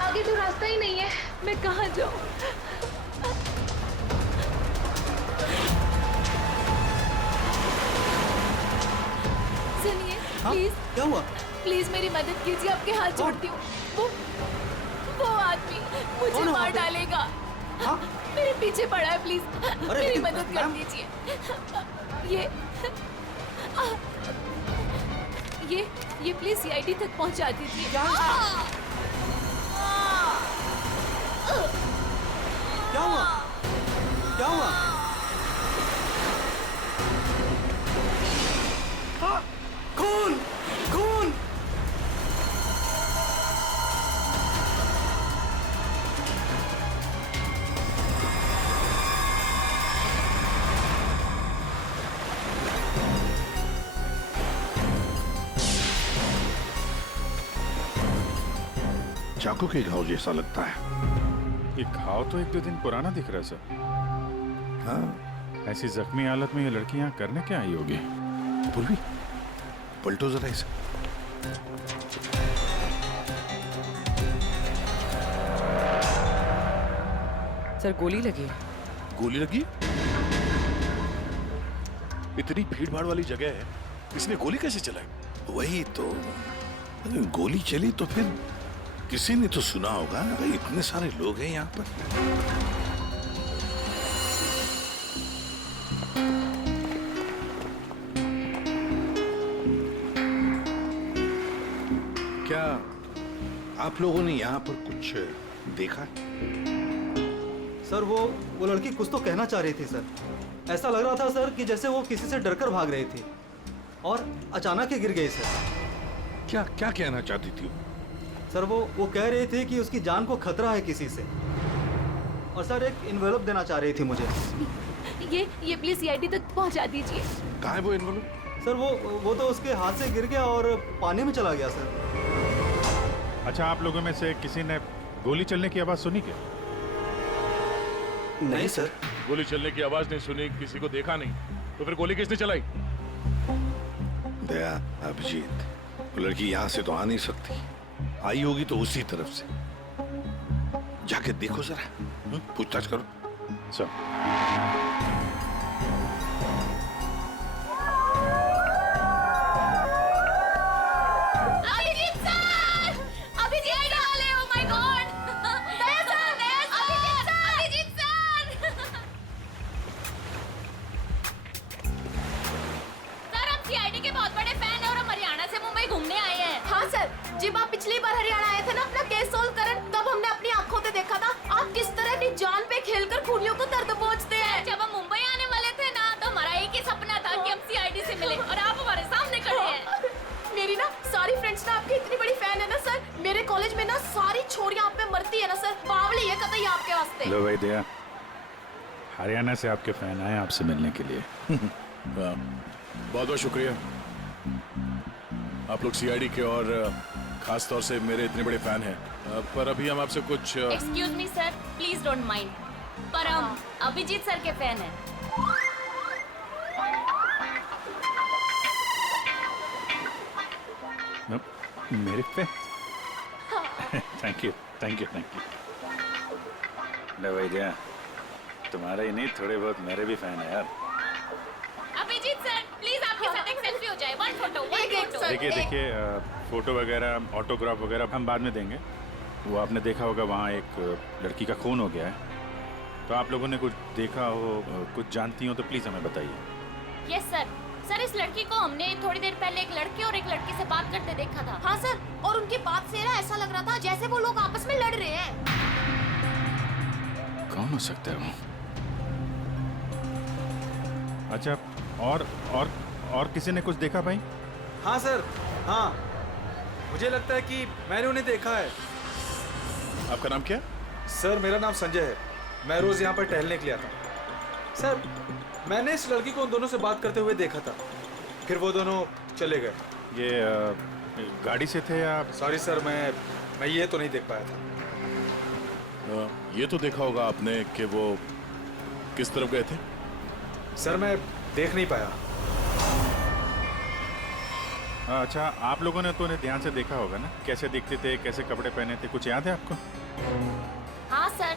आगे तो रास्ता ही नहीं है, मैं कहाँ जाऊँ? प्लीज क्या हुआ? प्लीज मेरी मदद कीजिए, आपके हाथ जोड़ती हूँ। वो आदमी मुझे कौन है वहाँ मार पे? डालेगा। हाँ? मेरे पीछे पड़ा है, प्लीज मेरी लेकिन, मदद कर मैम? दीजिए। ये प्लीज सीआईडी तक पहुंचा दीजिए। क्या हुआ? क्या हुआ? क्या हुआ? हाँ, खून! खून! चाकू के घाव जैसा लगता है। ये घाव तो 1-2 दिन पुराना दिख रहा है सर। हाँ, ऐसी जख्मी हालत में ये लड़की यहाँ करने क्या आई होगी? पूर्वी, पलटो जरा इसे। सर गोली लगी है। गोली लगी? इतनी भीड़ भाड़ वाली जगह है, इसने गोली कैसे चलाई? वही तो, अगर गोली चली तो फिर किसी ने तो सुना होगा। भाई इतने सारे लोग हैं यहाँ पर। क्या आप लोगों ने यहाँ पर कुछ देखा? सर वो लड़की कुछ तो कहना चाह रही थी सर। ऐसा लग रहा था सर कि जैसे वो किसी से डरकर भाग रही थी और अचानक ही गिर गई सर। क्या क्या कहना चाहती थी? सर वो कह रही थी कि उसकी जान को खतरा है किसी से, और सर एक इन्वेलप देना चाह रही थी मुझे। ये प्लीज सीआईडी तक पहुंचा दीजिए। कहाँ है वो इन्वेलप? सर वो तो उसके हाथ से गिर गया और पानी में चला गया सर। अच्छा, आप लोगों में से किसी ने गोली चलने की आवाज सुनी क्या? नहीं सर। गोली चलने की आवाज नहीं सुनी, किसी को देखा नहीं, तो फिर गोली किसने चलाई? दया, अभिजीत, वो लड़की यहाँ से तो आ नहीं सकती। आई होगी तो उसी तरफ से। जाके देखो जरा, पूछताछ करो। Abhijeet sir! Abhijeet sir! Oh my God! Daya sir! Abhijeet sir! Sir, हम सीआईडी के बहुत बड़े फैन हैं और हम हरियाणा से मुंबई घूमने आए हैं। हाँ सर, जब आप पिछली बार हरियाणा आए थे ना अपना केस सोल्व करने, तब हमने अपनी आंखों से देखा था आप किस तरह अपनी जान पे खेलकर खूनियों को दर्द पहुंचते हैं। जब हम मुंबई आने वाले थे ना, तो हमारा एक ही सपना था कि हम सीआईडी से मिले, और आप हमारे सामने खड़े हैं। मेरी ना सारी फ्रेंड्स ना आपकी इतनी बड़ी फैन है ना सर। मेरे कॉलेज में ना सारी छोरियां आप पे मरती है ना सर। बावली है कतई आपके वास्ते। लो भाई दया, हरियाणा से आपके फैन आए आपसे मिलने के लिए। बहुत बहुत शुक्रिया। आप लोग सीआईडी के और खास तौर से मेरे इतने बड़े फैन हैं, पर अभी हम आपसे कुछ excuse me sir, please don't mind, पर हम अभिजीत सर के फैन हैं। मेरे पे? Thank you. लो भाई दया, तुम्हारा ही नहीं, थोड़े बहुत मेरे भी फैन है यार। अभिजीत सर, प्लीज आपके साथ एक सेल्फी हो जाए। One photo. देखिए, फोटो वगैरह, ऑटोग्राफ वगैरह हम बाद में देंगे। वो आपने देखा होगा वहाँ एक लड़की का खून हो गया है, तो आप लोगों ने कुछ देखा हो, कुछ जानती हो तो प्लीज हमें बताइए। Yes sir. सर, इस लड़की को हमने थोड़ी देर पहले एक लड़के और एक लड़की से बात करते देखा था। हाँ सर, और उनकी बात से ना ऐसा लग रहा था जैसे वो लोग आपस में लड़ रहे हैं। कौन हो सकता है वो? अच्छा, और किसी ने कुछ देखा भाई? हाँ सर, हाँ, मुझे लगता है कि मैंने उन्हें देखा है। आपका नाम क्या? सर, मेरा नाम संजय है। मैं रोज यहाँ पर टहलने के लिए आता हूँ। सर, मैंने इस लड़की को उन दोनों से बात करते हुए देखा था, फिर वो दोनों चले गए। ये गाड़ी से थे या? सॉरी सर, मैं ये तो नहीं देख पाया था। ये तो देखा होगा आपने कि वो किस तरफ गए थे? सर, मैं देख नहीं पाया। अच्छा, आप लोगों ने तो उन्हें ध्यान से देखा होगा ना, कैसे दिखते थे, कैसे कपड़े पहने थे, कुछ याद है आपको? हाँ सर,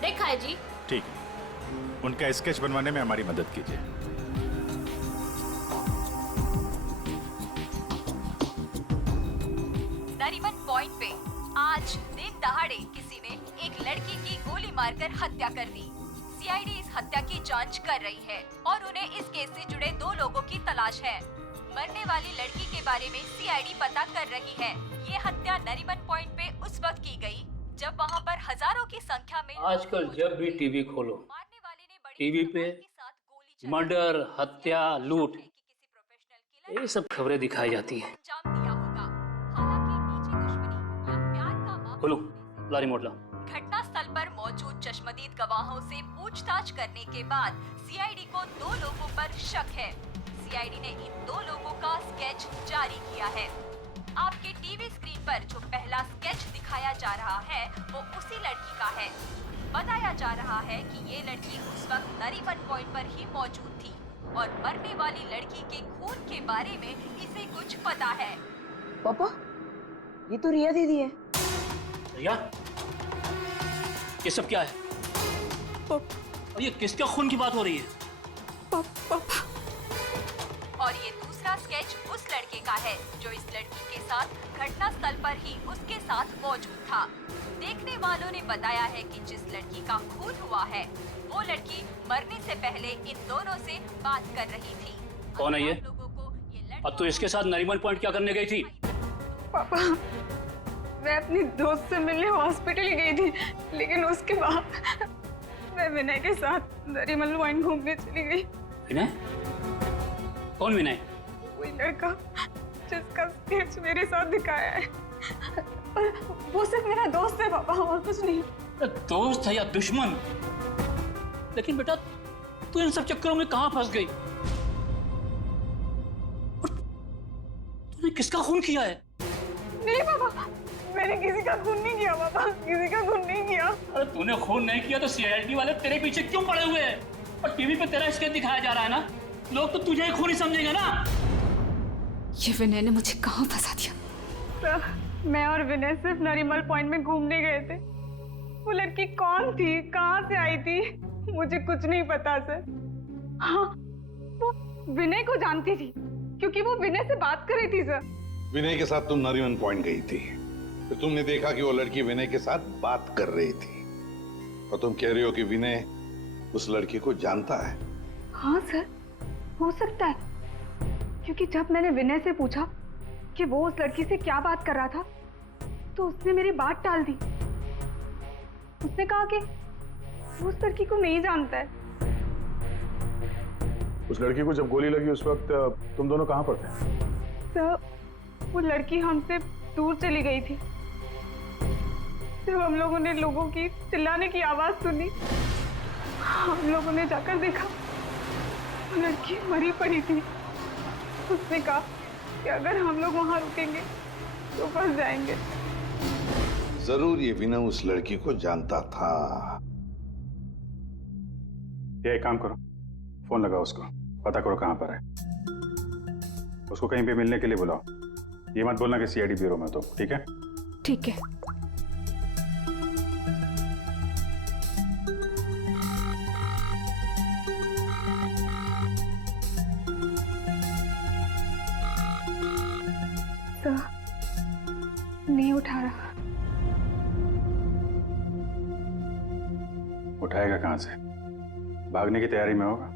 देखा है जी। ठीक है, उनका स्केच बनवाने में हमारी मदद कीजिए। आज दिन दहाड़े किसी ने एक लड़की की गोली मारकर हत्या कर दी। सीआईडी इस हत्या की जांच कर रही है और उन्हें इस केस से जुड़े 2 लोगों की तलाश है। मरने वाली लड़की के बारे में सीआईडी पता कर रही है। ये हत्या नरीमन पॉइंट पे उस वक्त की गई जब वहाँ पर हजारों की संख्या में आजकल जब भी टीवी खोलो, टीवी पे मर्डर, हत्या, लूट, ये सब खबरें दिखाई जाती हैं। बोलो, ला रिमोट ला। घटना स्थल पर मौजूद चश्मदीद गवाहों से पूछताछ करने के बाद सीआईडी को 2 लोगों पर शक है। सीआईडी ने इन 2 लोगों का स्केच जारी किया है। आपके टीवी स्क्रीन पर जो पहला स्केच दिखाया जा रहा है वो उसी लड़की का है। बताया जा रहा है कि ये लड़की उस वक्त नरीमन पॉइंट पर ही मौजूद थी और मरने वाली लड़की के खून के बारे में इसे कुछ पता है। पापा, ये तो रिया दीदी है। रिया? ये सब क्या है? और ये किसका खून की बात हो रही है? पापा। और ये दूसरा स्केच उस लड़के का है जो इस लड़की के साथ घटना स्थल पर ही उसके साथ मौजूद था। देखने वालों ने बताया है कि जिस लड़की का खून हुआ है वो लड़की मरने से पहले इन दोनों से बात कर रही थी। कौन है ये? और तू इसके साथ नरीमन पॉइंट क्या करने गई थी? पापा, मैं अपनी दोस्त से मिलने हॉस्पिटल गई थी, लेकिन उसके बाद मैं विनय के साथ नरीमन पॉइंट घूमने चली गई। विनय? कौन विनय? वही लड़का जिसका स्केच मेरे साथ दिखाया है। और वो सिर्फ मेरा दोस्त है पापा, और कुछ नहीं। दोस्त है या दुश्मन? लेकिन बेटा तू इन सब चक्करों में कहाँ फंस गई? तूने किसका खून किया है? नहीं पापा, मैंने किसी का खून नहीं किया पापा, किसी का खून नहीं किया। अरे तूने खून नहीं किया तो सीआईडी वाले तेरे पीछे क्यों पड़े हुए हैं? और टीवी पे तेरा स्केच दिखाया जा रहा है ना, लोग तो तुझे ही खूनी समझेंगे ना। ये विनय ने मुझे कहाँ फंसा दिया? सर, मैं और विनय सिर्फ नरीमन पॉइंट में घूमने गए थे। वो लड़की कौन थी, कहाँ से आई थी, मुझे कुछ नहीं पता सर। हाँ, वो विनय को जानती थी क्योंकि वो विनय से बात कर रही थी सर। विनय के साथ तुम नरीमन पॉइंट गई थी, फिर तुमने देखा कि वो लड़की विनय के साथ बात कर रही थी, और तुम कह रही हो कि विनय उस लड़की को जानता है। हाँ सर, हो सकता है, क्योंकि जब मैंने विनय से पूछा कि वो उस लड़की से क्या बात कर रहा था तो उसने मेरी बात टाल दी। उसने कहा कि वो उस लड़की को नहीं जानता है। उस लड़की को जब गोली लगी उस वक्त तुम दोनों कहाँ पर थे? सर, वो लड़की हमसे दूर चली गई थी। जब हम लोगों ने लोगों की चिल्लाने की आवाज सुनी, हम लोगों ने जाकर देखा वो लड़की मरी पड़ी थी। उसने कहा कि अगर हम लोग वहां रुकेंगे तो फंस जाएंगे। जरूर ये विनय उस लड़की को जानता था। ये एक काम करो, फोन लगाओ उसको, पता करो कहां पर है। उसको कहीं पे मिलने के लिए बुलाओ। ये मत बोलना कि सीआईडी ब्यूरो में, तो ठीक है? ठीक है। नहीं उठा रहा। उठाएगा कहां से? भागने की तैयारी में होगा।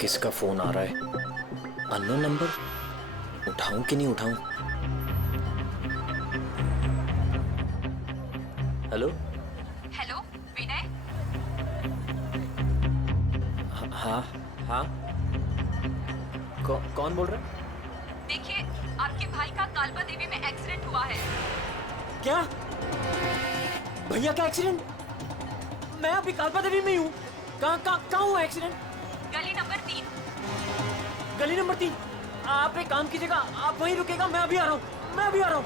किसका फोन आ रहा है? Unknown number? उठाऊं कि नहीं उठाऊं? हेलो? हेलो विनय? हाँ हाँ, कौन बोल रहा है? देखिए, आपके भाई का कालबा देवी में एक्सीडेंट हुआ है। क्या? भैया का एक्सीडेंट? मैं अभी कालबा देवी में ही हूँ। कहाँ हुआ एक्सीडेंट? गली नंबर 3। गली नंबर 3? आप एक काम कीजिएगा, आप वहीं रुकेगा, मैं अभी आ रहा हूँ।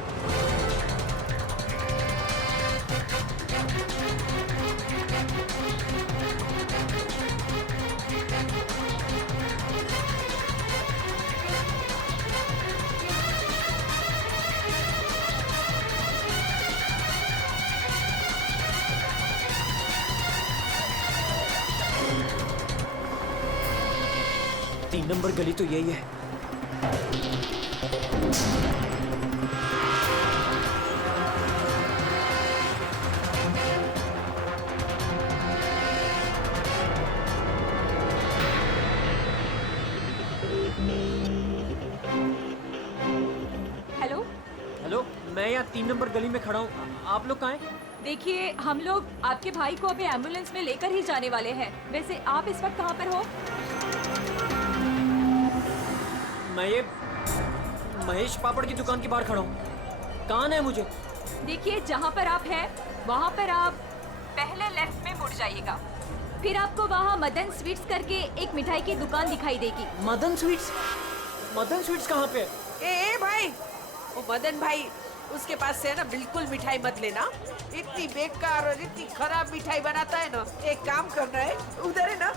3 नंबर गली तो यही है। हेलो, हेलो, मैं यहाँ 3 नंबर गली में खड़ा हूँ। आप लोग कहाँ हैं? देखिए हम लोग आपके भाई को अभी एम्बुलेंस में लेकर ही जाने वाले हैं। वैसे आप इस वक्त कहाँ पर हो? मैं ये महेश पापड़ की दुकान के बाहर खड़ा हूँ। कहाँ है मुझे? देखिए जहाँ पर आप हैं वहाँ पर आप पहले लेफ्ट में मुड़ जाइएगा। फिर आपको वहाँ मदन स्वीट्स करके एक मिठाई की दुकान दिखाई देगी। मदन स्वीट्स? मदन स्वीट्स कहाँ पे है? ए भाई, वो मदन भाई, उसके पास से ना बिल्कुल मिठाई मत लेना। इतनी बेकार और इतनी खराब मिठाई बनाता है ना। एक काम करना है, उधर है ना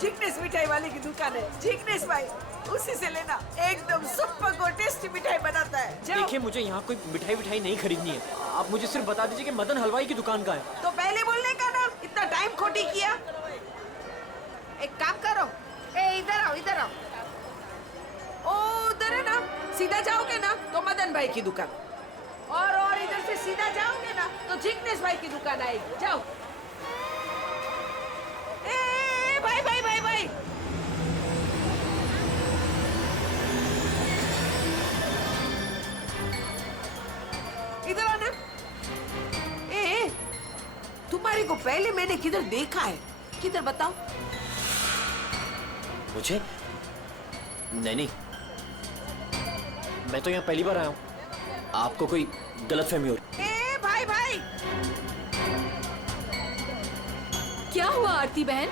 जिग्नेश मिठाई वाले की दुकान है, जिग्नेश भाई, उसी से लेना। एकदम सुपर को टेस्टी मिठाई बनाता है। देखिए मुझे यहाँ कोई मिठाई नहीं खरीदनी है। आप मुझे सिर्फ बता दीजिए कि मदन हलवाई की दुकान कहाँ है। तो पहले बोलने का ना, इतना टाइम खोटी किया। एक काम करो, इधर आओ, इधर आओ। ओ उधर है ना, सीधा जाओगे ना तो मदन भाई की दुकान, और इधर से सीधा जाओगे ना तो जिग्नेश भाई की दुकान आएगी। जाओ। ए भाई भाई भाई भाई, इधर आना। तुम्हारे को पहले मैंने किधर देखा है? किधर बताओ? मुझे? नहीं, मैं तो यहाँ पहली बार आया हूँ। आपको कोई गलतफहमी हो रही? ए भाई भाई, क्या हुआ आरती बहन?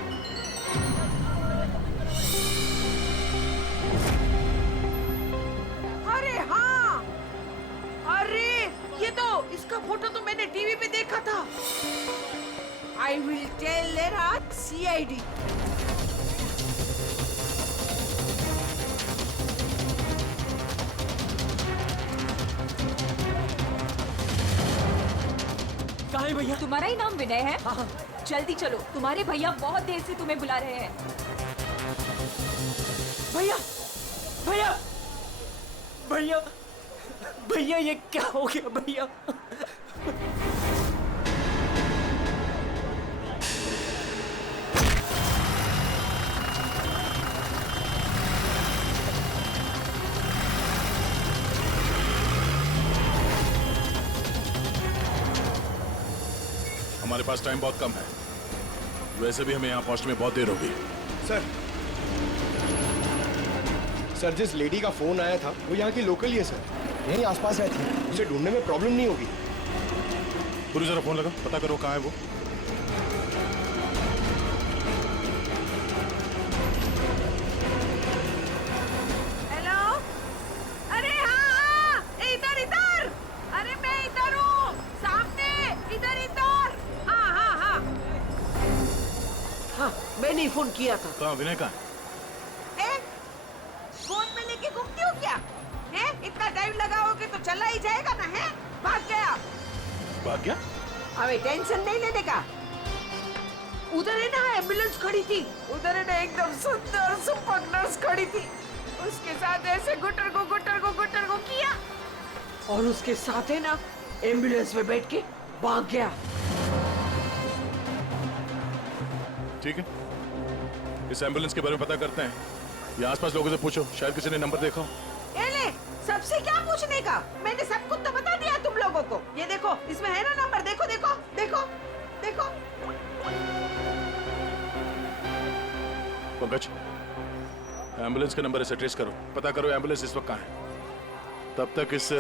अरे हाँ, अरे ये तो, इसका फोटो तो मैंने टीवी पे देखा था। I will tell CID। कहाँ है भैया? तुम्हारा ही नाम विनय है? हाँ। जल्दी चलो, तुम्हारे भैया बहुत देर से तुम्हें बुला रहे हैं। भैया, भैया, भैया, भैया, ये क्या हो गया भैया? हमारे पास टाइम बहुत कम है, वैसे भी हमें यहाँ पहुँचने में बहुत देर होगी। सर, जिस लेडी का फोन आया था वो यहाँ की लोकल ही है सर, यहीं आसपास रहती है। उसे ढूंढने में प्रॉब्लम नहीं होगी। पूरी जरा फोन लगा, पता करो कहाँ है वो। हेलो, अरे हाँ, इधर इधर, अरे मैं इधर हूँ, सामने, इधर इधर। हाँ, मैंने ही फोन किया था। कहाँ विनय कहाँ है? फोन में लेके घूमती हो क्या? है? इतना टाइम लगाओगे तो चला ही जाएगा ना, है? भाग गया। भाग गया? अबे टेंशन नहीं लेने का। उधर है ना एम्बुलेंस खड़ी थी, उधर है ना एकदम सुंदर सुपर नर्स खड़ी थी, उसके साथ ऐसे गुटर को किया, और उसके साथ है ना एम्बुलेंस में बैठ के भाग गया। ठीक है, इस एम्बुलेंस के बारे में पता करते हैं। ये आसपास लोगों से पूछो, शायद किसी ने नंबर देखा हो। ले, सबसे क्या पूछने का? मैंने सब कुछ तो बता दिया तुम लोगों को। ये देखो, इसमें है ना नंबर, देखो देखो देखो देखो। पंकज, एम्बुलेंस का नंबर ऐसे ट्रेस करो, पता करो एम्बुलेंस इस वक्त कहाँ है। तब तक इस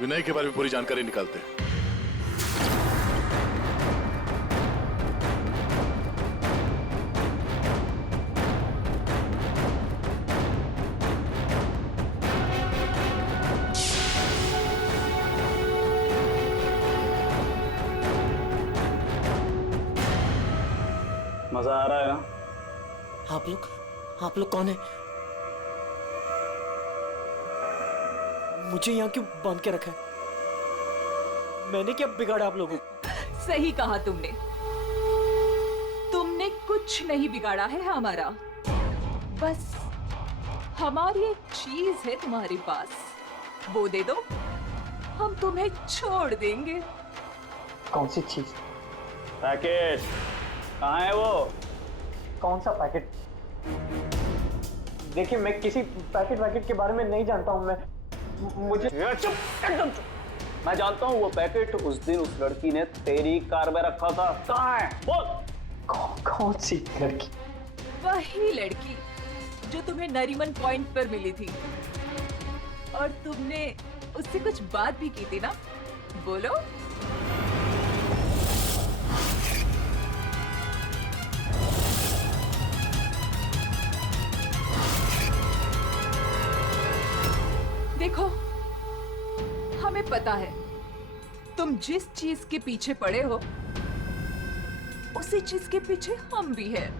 विनय के बारे में पूरी जानकारी निकालते हैं। मजा आ रहा है ना? आप लोग कौन है? मुझे यहाँ क्यों बांध के रखा है? मैंने क्या बिगाड़ा आप लोगों को? सही कहा तुमने कुछ नहीं बिगाड़ा है हमारा। बस हमारी एक चीज है तुम्हारे पास, वो दे दो, हम तुम्हें छोड़ देंगे। कौन सी चीज? पैकेट कहाँ है वो? कौन सा पैकेट? देखिए मैं किसी पैकेट के बारे में नहीं जानता हूँ। मैं मुझे चुप, एकदम चुप। मैं जानता हूँ वो पैकेट उस दिन उस लड़की ने तेरी कार में रखा था। कहाँ है बोल? कौन सी लड़की? वही लड़की जो तुम्हें नरीमन पॉइंट पर मिली थी और तुमने उससे कुछ बात भी की थी ना, बोलो। देखो, हमें पता है तुम जिस चीज के पीछे पड़े हो उसी चीज के पीछे हम भी हैं।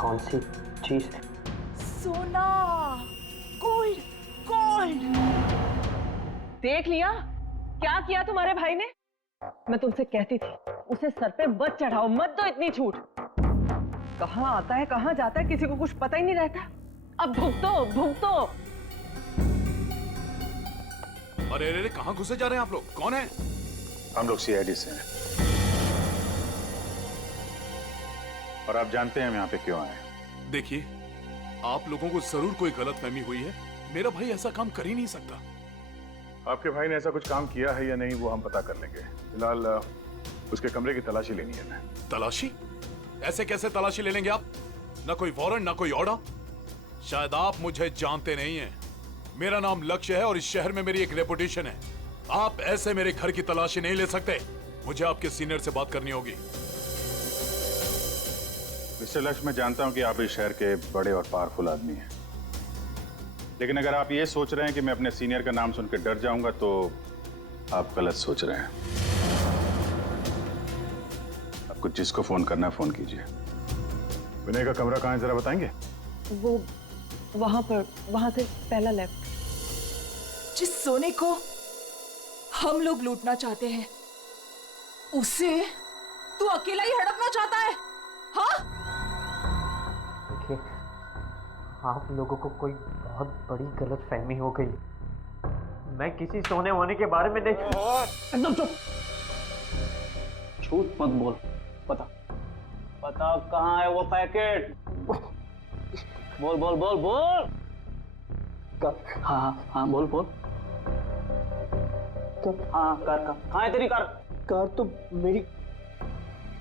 कौन सी चीज? सोना, गोल्ड, गोल्ड। देख लिया क्या किया तुम्हारे भाई ने? मैं तुमसे कहती थी उसे सर पे मत चढ़ाओ, मत दो इतनी छूट। कहाँ आता है कहाँ जाता है किसी को कुछ पता ही नहीं रहता। अब भुगतो भुगतो। अरे अरे कहाँ घुसे जा रहे हैं आप लोग? कौन है? हम लोग सीआईडी से हैं और आप जानते हैं हम यहाँ पे क्यों आए। देखिए, आप लोगों को जरूर कोई गलतफहमी हुई है। मेरा भाई ऐसा काम कर ही नहीं सकता। आपके भाई ने ऐसा कुछ काम किया है या नहीं वो हम पता कर लेंगे। फिलहाल उसके कमरे की तलाशी लेनी है। हमें तलाशी? ऐसे कैसे तलाशी ले लेंगे आप? ना कोई वारंट ना कोई ऑर्डर। शायद आप मुझे जानते नहीं हैं। मेरा नाम लक्ष्य है और इस शहर में मेरी एक रेपुटेशन है। आप ऐसे मेरे घर की तलाशी नहीं ले सकते। मुझे आपके सीनियर से बात करनी होगी। मिस्टर लक्ष्य, मैं जानता हूं कि आप इस शहर के बड़े और पावरफुल आदमी हैं, लेकिन अगर आप ये सोच रहे हैं कि मैं अपने सीनियर का नाम सुनकर डर जाऊंगा तो आप गलत सोच रहे हैं। आपको जिसको फोन करना है फोन कीजिए। विनय का कमरा कहाँ है जरा बताएंगे? वो वहां पर, वहां से पहला लेफ्ट। जिस सोने को हम लोग लूटना चाहते हैं उसे तू अकेला ही हड़पना चाहता है? हाँ? देखिए, आप लोगों को कोई बहुत बड़ी गलतफहमी हो गई। मैं किसी सोने वोने के बारे में नहीं। एकदम चुप। झूठ मत बोल। पता कहाँ है वो पैकेट? बोल बोल बोल बोल। हाँ बोल बोल। हाँ कार कहाँ है तेरी कार? कार तो मेरी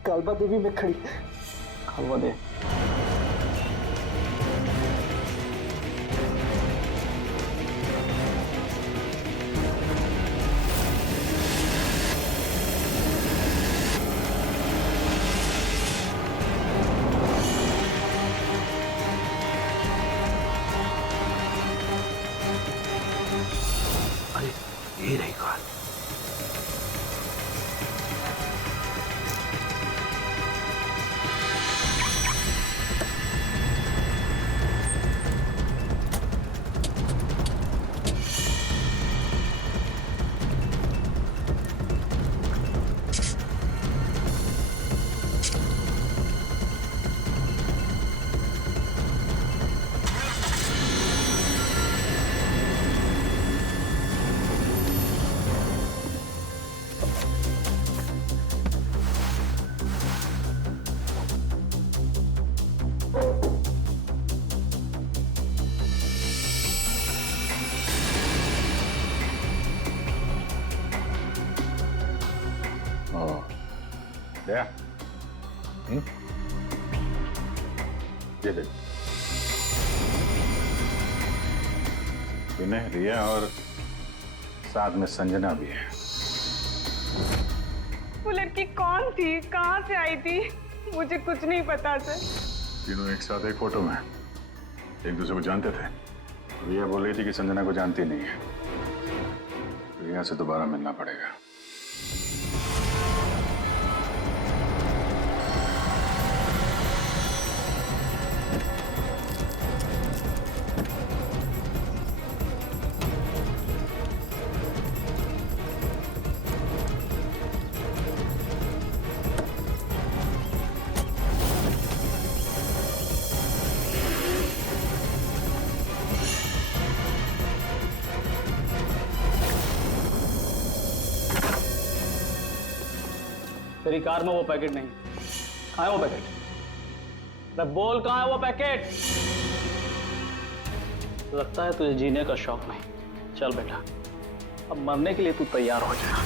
कालबा देवी में खड़ी। कालबा देवी? ये रही कार। दया, ये देख, विनय, रिया और साथ में संजना भी है। वो लड़की कौन थी, कहाँ से आई थी? मुझे कुछ नहीं पता सर। तीनों एक साथ एक फोटो में एक दूसरे को जानते थे। रिया बोल रही थी कि संजना को जानती नहीं है। रिया से दोबारा मिलना पड़ेगा। तेरी कार में वो पैकेट नहीं। कहाँ है वो पैकेट? अरे बोल, कहाँ है वो पैकेट? लगता है तुझे जीने का शौक नहीं। चल बेटा, अब मरने के लिए तू तैयार हो जा।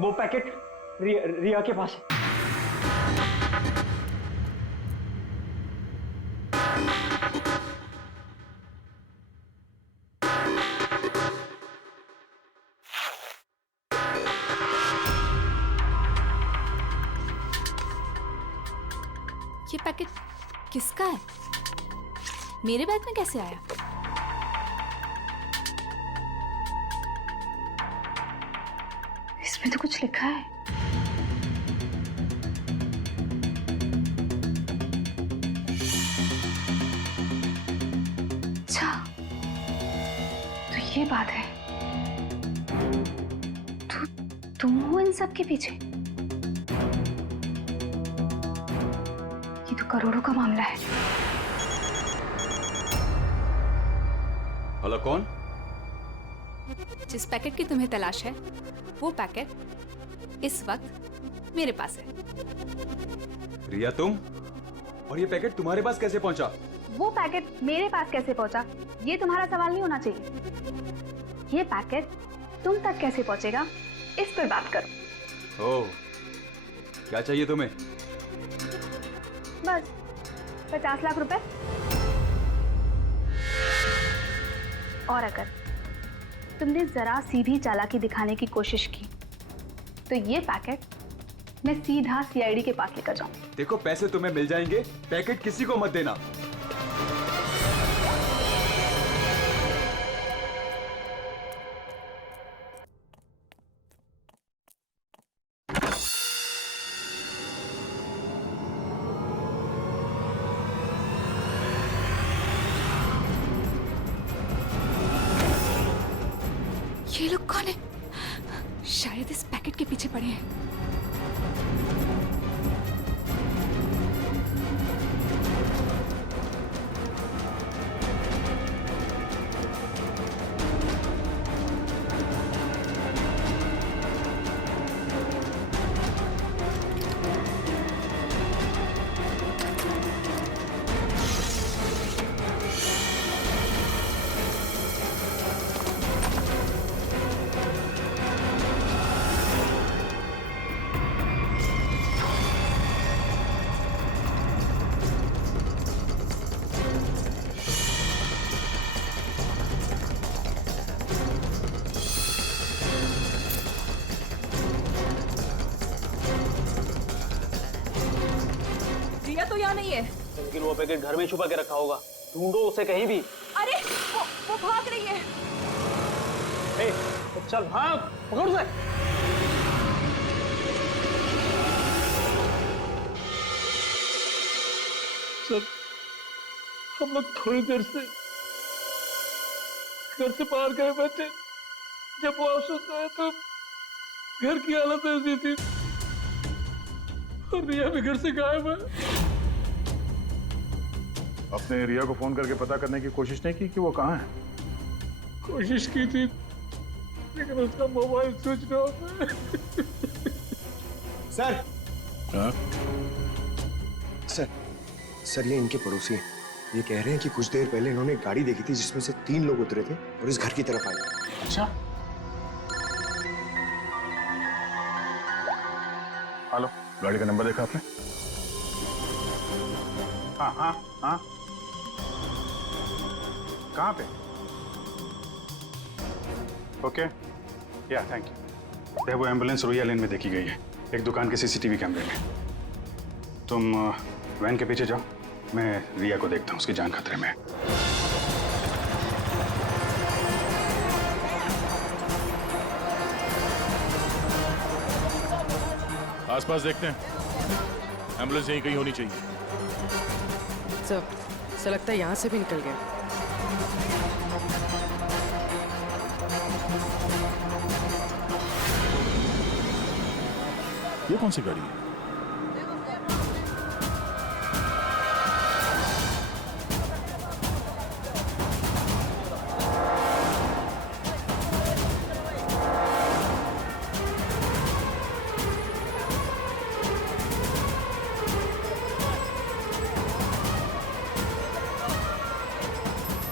वो पैकेट रिया के पास है। ये पैकेट किसका है? मेरे बैग में कैसे आया? इसमें तो कुछ लिखा है। अच्छा, तो ये बात है। तुम हो इन सब के पीछे? ये तो करोड़ों का मामला है। हेलो, कौन? जिस पैकेट की तुम्हें तलाश है, वो पैकेट इस वक्त मेरे पास है। रिया, तुम? और ये पैकेट तुम्हारे पास कैसे पहुंचा? वो पैकेट मेरे पास कैसे पहुंचा, ये तुम्हारा सवाल नहीं होना चाहिए। ये पैकेट तुम तक कैसे पहुंचेगा, इस पर बात करो। ओह, क्या चाहिए तुम्हें? बस 50 लाख रुपए। और अगर तुमने जरा सी भी चालाकी दिखाने की कोशिश की तो ये पैकेट मैं सीधा सीआईडी के पास लेकर जाऊंगी। देखो, पैसे तुम्हें मिल जाएंगे, पैकेट किसी को मत देना। ये लोग कौन है? शायद इस पैकेट के पीछे पड़े हैं। रिया तो यहाँ नहीं है। लेकिन वो पैकेट घर में छुपा के रखा होगा। ढूंढो उसे कहीं भी। अरे वो भाग रही है। ए, तो चल भाग, पकड़ उसे। सर, हम लोग थोड़ी देर से घर से बाहर गए बैठे, जब वापस आए तो घर की हालत ऐसी थी और रिया भी घर से गायब है। अपने रिया को फोन करके पता करने की कोशिश नहीं की कि वो कहाँ है? कोशिश की थी लेकिन उसका मोबाइल स्विच ऑफ है। सर। हाँ? सर, ये इनके पड़ोसी हैं। ये कह रहे हैं कि कुछ देर पहले इन्होंने एक गाड़ी देखी थी जिसमें से 3 लोग उतरे थे और इस घर की तरफ आए। अच्छा। हेलो, गाड़ी का नंबर देखा आपने? हाँ हाँ हाँ, कहाँ पे? ओके, या थैंक यू। वो एम्बुलेंस रोया लेन में देखी गई है, एक दुकान के सीसीटीवी कैमरे में। तुम वैन के पीछे जाओ, मैं रिया को देखता हूँ, उसकी जान खतरे में है। आसपास देखते हैं, एम्बुलेंस यहीं कहीं होनी चाहिए। सर लगता है यहाँ से भी निकल गया। ये कौन सी गाड़ी है?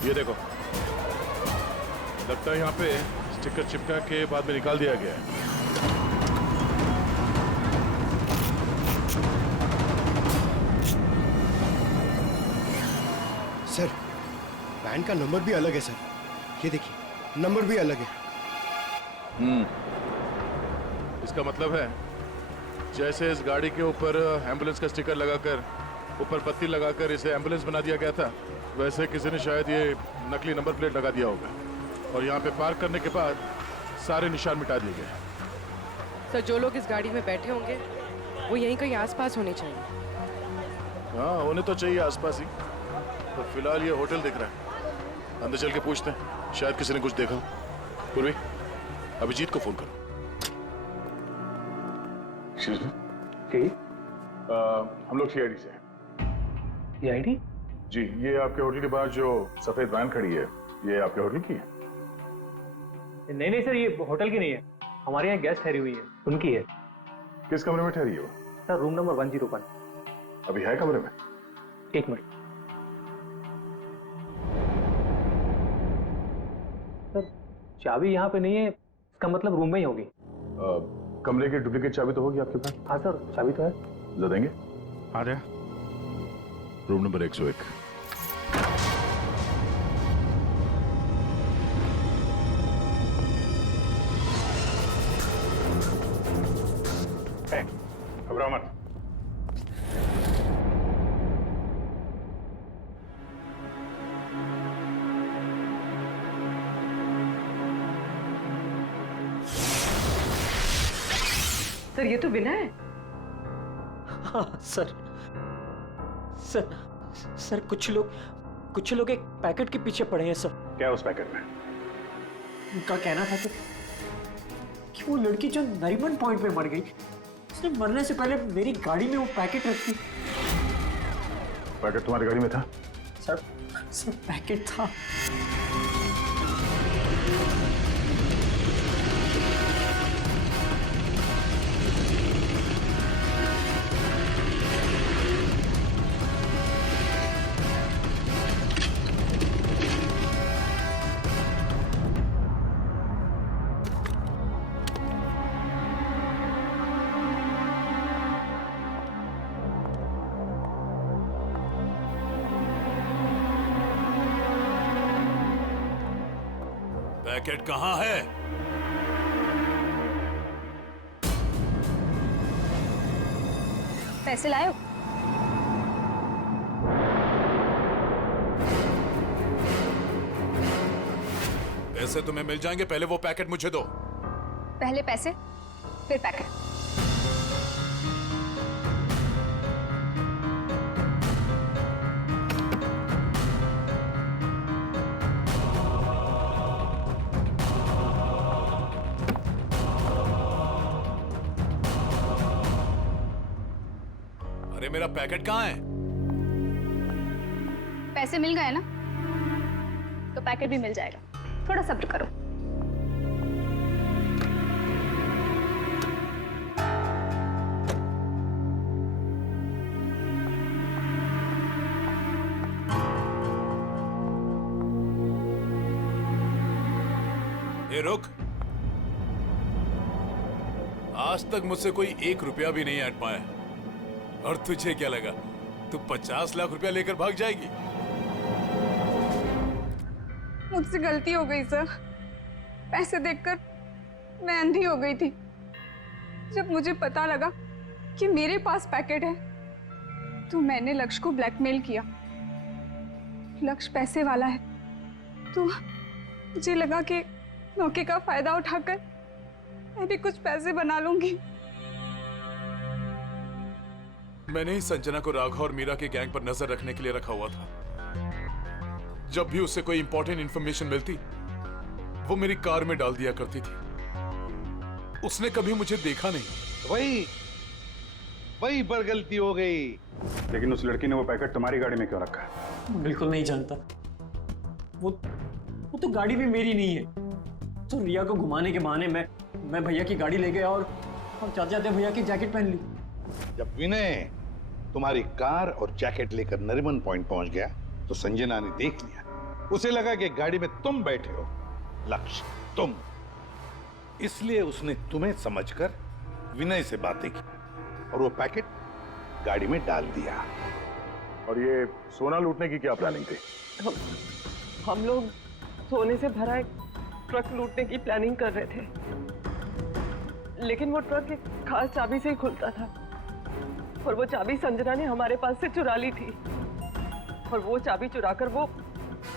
ये देखो, लगता है यहाँ पे स्टिकर चिपका के बाद में निकाल दिया गया है। सर, वैन का नंबर भी अलग है सर। ये देखिए, नंबर भी अलग है। इसका मतलब है जैसे इस गाड़ी के ऊपर एम्बुलेंस का स्टिकर लगाकर ऊपर पत्ती लगाकर इसे एम्बुलेंस बना दिया गया था, वैसे किसी ने शायद ये नकली नंबर प्लेट लगा दिया होगा और यहाँ पे पार्क करने के बाद सारे निशान मिटा दिए गए। सर, जो लोग इस गाड़ी में बैठे होंगे वो यहीं कहीं आसपास होने चाहिए। हाँ, होने तो चाहिए आसपास ही। तो फिलहाल ये होटल दिख रहा है, अंदर चल के पूछते हैं, शायद किसी ने कुछ देखा हो। पूर्वी, अभिजीत को फोन करो। हम लोग सीआईडी से हैं। सीआईडी? जी, ये आपके होटल के बाहर जो सफेद वैन खड़ी है, ये आपके होटल की है? नहीं नहीं सर, ये होटल की नहीं है, हमारे यहाँ गेस्ट ठहरी हुई है, उनकी है। किस कमरे में ठहरी है वो? Sir, room number 101। अभी है कमरे में? एक मिनट सर, चाबी यहाँ पे नहीं है, इसका मतलब रूम में ही होगी। कमरे की डुप्लीकेट चाबी तो होगी आपके पास? हाँ सर, चाबी तो है। जरा देंगे? आ जा। Room number 101। घबराओ मत। सर, ये तो विनय है। हाँ सर, सर कुछ लोग एक पैकेट के पीछे पड़े हैं सर। क्या उस पैकेट में? उनका कहना था कि वो लड़की जो नरीमन पॉइंट पे मर गई, उसने मरने से पहले मेरी गाड़ी में वो पैकेट रखी। पैकेट तुम्हारी गाड़ी में था? सर पैकेट था। पैकेट कहाँ है? पैसे लाए हो? पैसे तुम्हें मिल जाएंगे, पहले वो पैकेट मुझे दो। पहले पैसे, फिर पैकेट। अरे मेरा पैकेट कहाँ है? पैसे मिल गए ना, तो पैकेट भी मिल जाएगा। थोड़ा सब्र करो। ए रुक, आज तक मुझसे कोई 1 रुपया भी नहीं ऐड पाया, और तुझे क्या लगा तू 50 लाख रुपया लेकर भाग जाएगी? मुझसे गलती हो गई सर। पैसे देखकर मैं अंधी हो गई थी। जब मुझे पता लगा कि मेरे पास पैकेट है, तो मैंने लक्ष्य को ब्लैकमेल किया। लक्ष्य पैसे वाला है, तो मुझे लगा कि मौके का फायदा उठाकर मैं भी कुछ पैसे बना लूंगी। मैंने ही संजना को राघव और मीरा के गैंग पर नजर रखने के लिए रखा हुआ था। जब भी उससे कोई इंपॉर्टेंट इंफॉर्मेशन मिलती, वो मेरी कार में डाल दिया करती थी। उसने कभी मुझे देखा नहीं। वही वहीं पर गलती हो गई। लेकिन उस लड़की ने वो पैकेट तुम्हारी गाड़ी में क्यों रखा है? बिल्कुल नहीं जानता। वो तो गाड़ी भी मेरी नहीं है। तो रिया को घुमाने के बहाने मैं भैया की गाड़ी ले गया और जाते जाते भैया की जैकेट पहन ली। जब विनय तुम्हारी कार और जैकेट लेकर नरीमन पॉइंट पहुंच गया तो संजना ने देख लिया। उसे लगा कि गाड़ी में तुम बैठे हो, लक्ष्य तुम। इसलिए उसने तुम्हें समझकर विनय से बातें की और वो पैकेट गाड़ी में डाल दिया। और ये सोना लूटने की क्या प्लानिंग थी? हम लोग सोने से भरा एक ट्रक लूटने की प्लानिंग कर रहे थे, लेकिन वो ट्रक एक खास चाबी से ही खुलता था और वो चाबी संजना ने हमारे पास से चुरा ली थी और वो चाबी चुराकर वो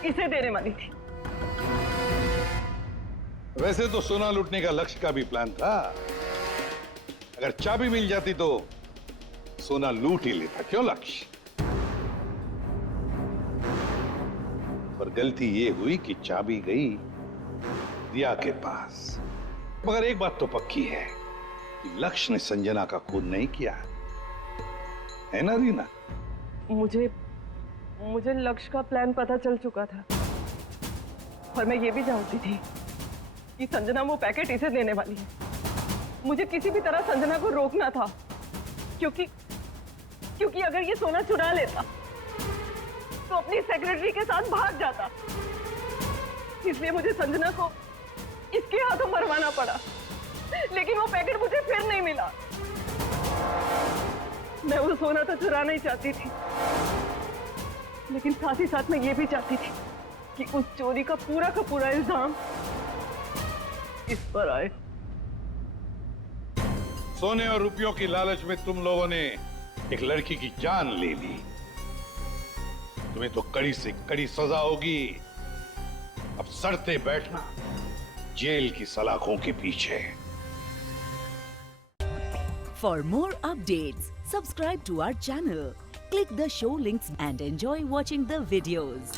इसे देने वाली थी। वैसे तो सोना लूटने का लक्ष्य का भी प्लान था। अगर चाबी मिल जाती तो सोना लूट ही लेता, क्यों लक्ष्य? पर गलती ये हुई कि चाबी गई दिया के पास। मगर एक बात तो पक्की है कि लक्ष्य ने संजना का खून नहीं किया, है ना रीना? मुझे लक्ष्य का प्लान पता चल चुका था और मैं ये भी जानती थी कि संजना वो पैकेट इसे देने वाली है। मुझे किसी भी तरह संजना को रोकना था, क्योंकि अगर ये सोना चुरा लेता तो अपनी सेक्रेटरी के साथ भाग जाता। इसलिए मुझे संजना को इसके हाथों मरवाना पड़ा, लेकिन वो पैकेट मुझे फिर नहीं मिला। मैं वो सोना तो चुराना ही चाहती थी, लेकिन साथ ही साथ मैं ये भी चाहती थी कि उस चोरी का पूरा इल्जाम इस पर आए। सोने और रुपयों की लालच में तुम लोगों ने एक लड़की की जान ले ली। तुम्हें तो कड़ी से कड़ी सजा होगी। अब सड़ते बैठना जेल की सलाखों के पीछे। For more updates, subscribe to our channel, click the show links and enjoy watching the videos.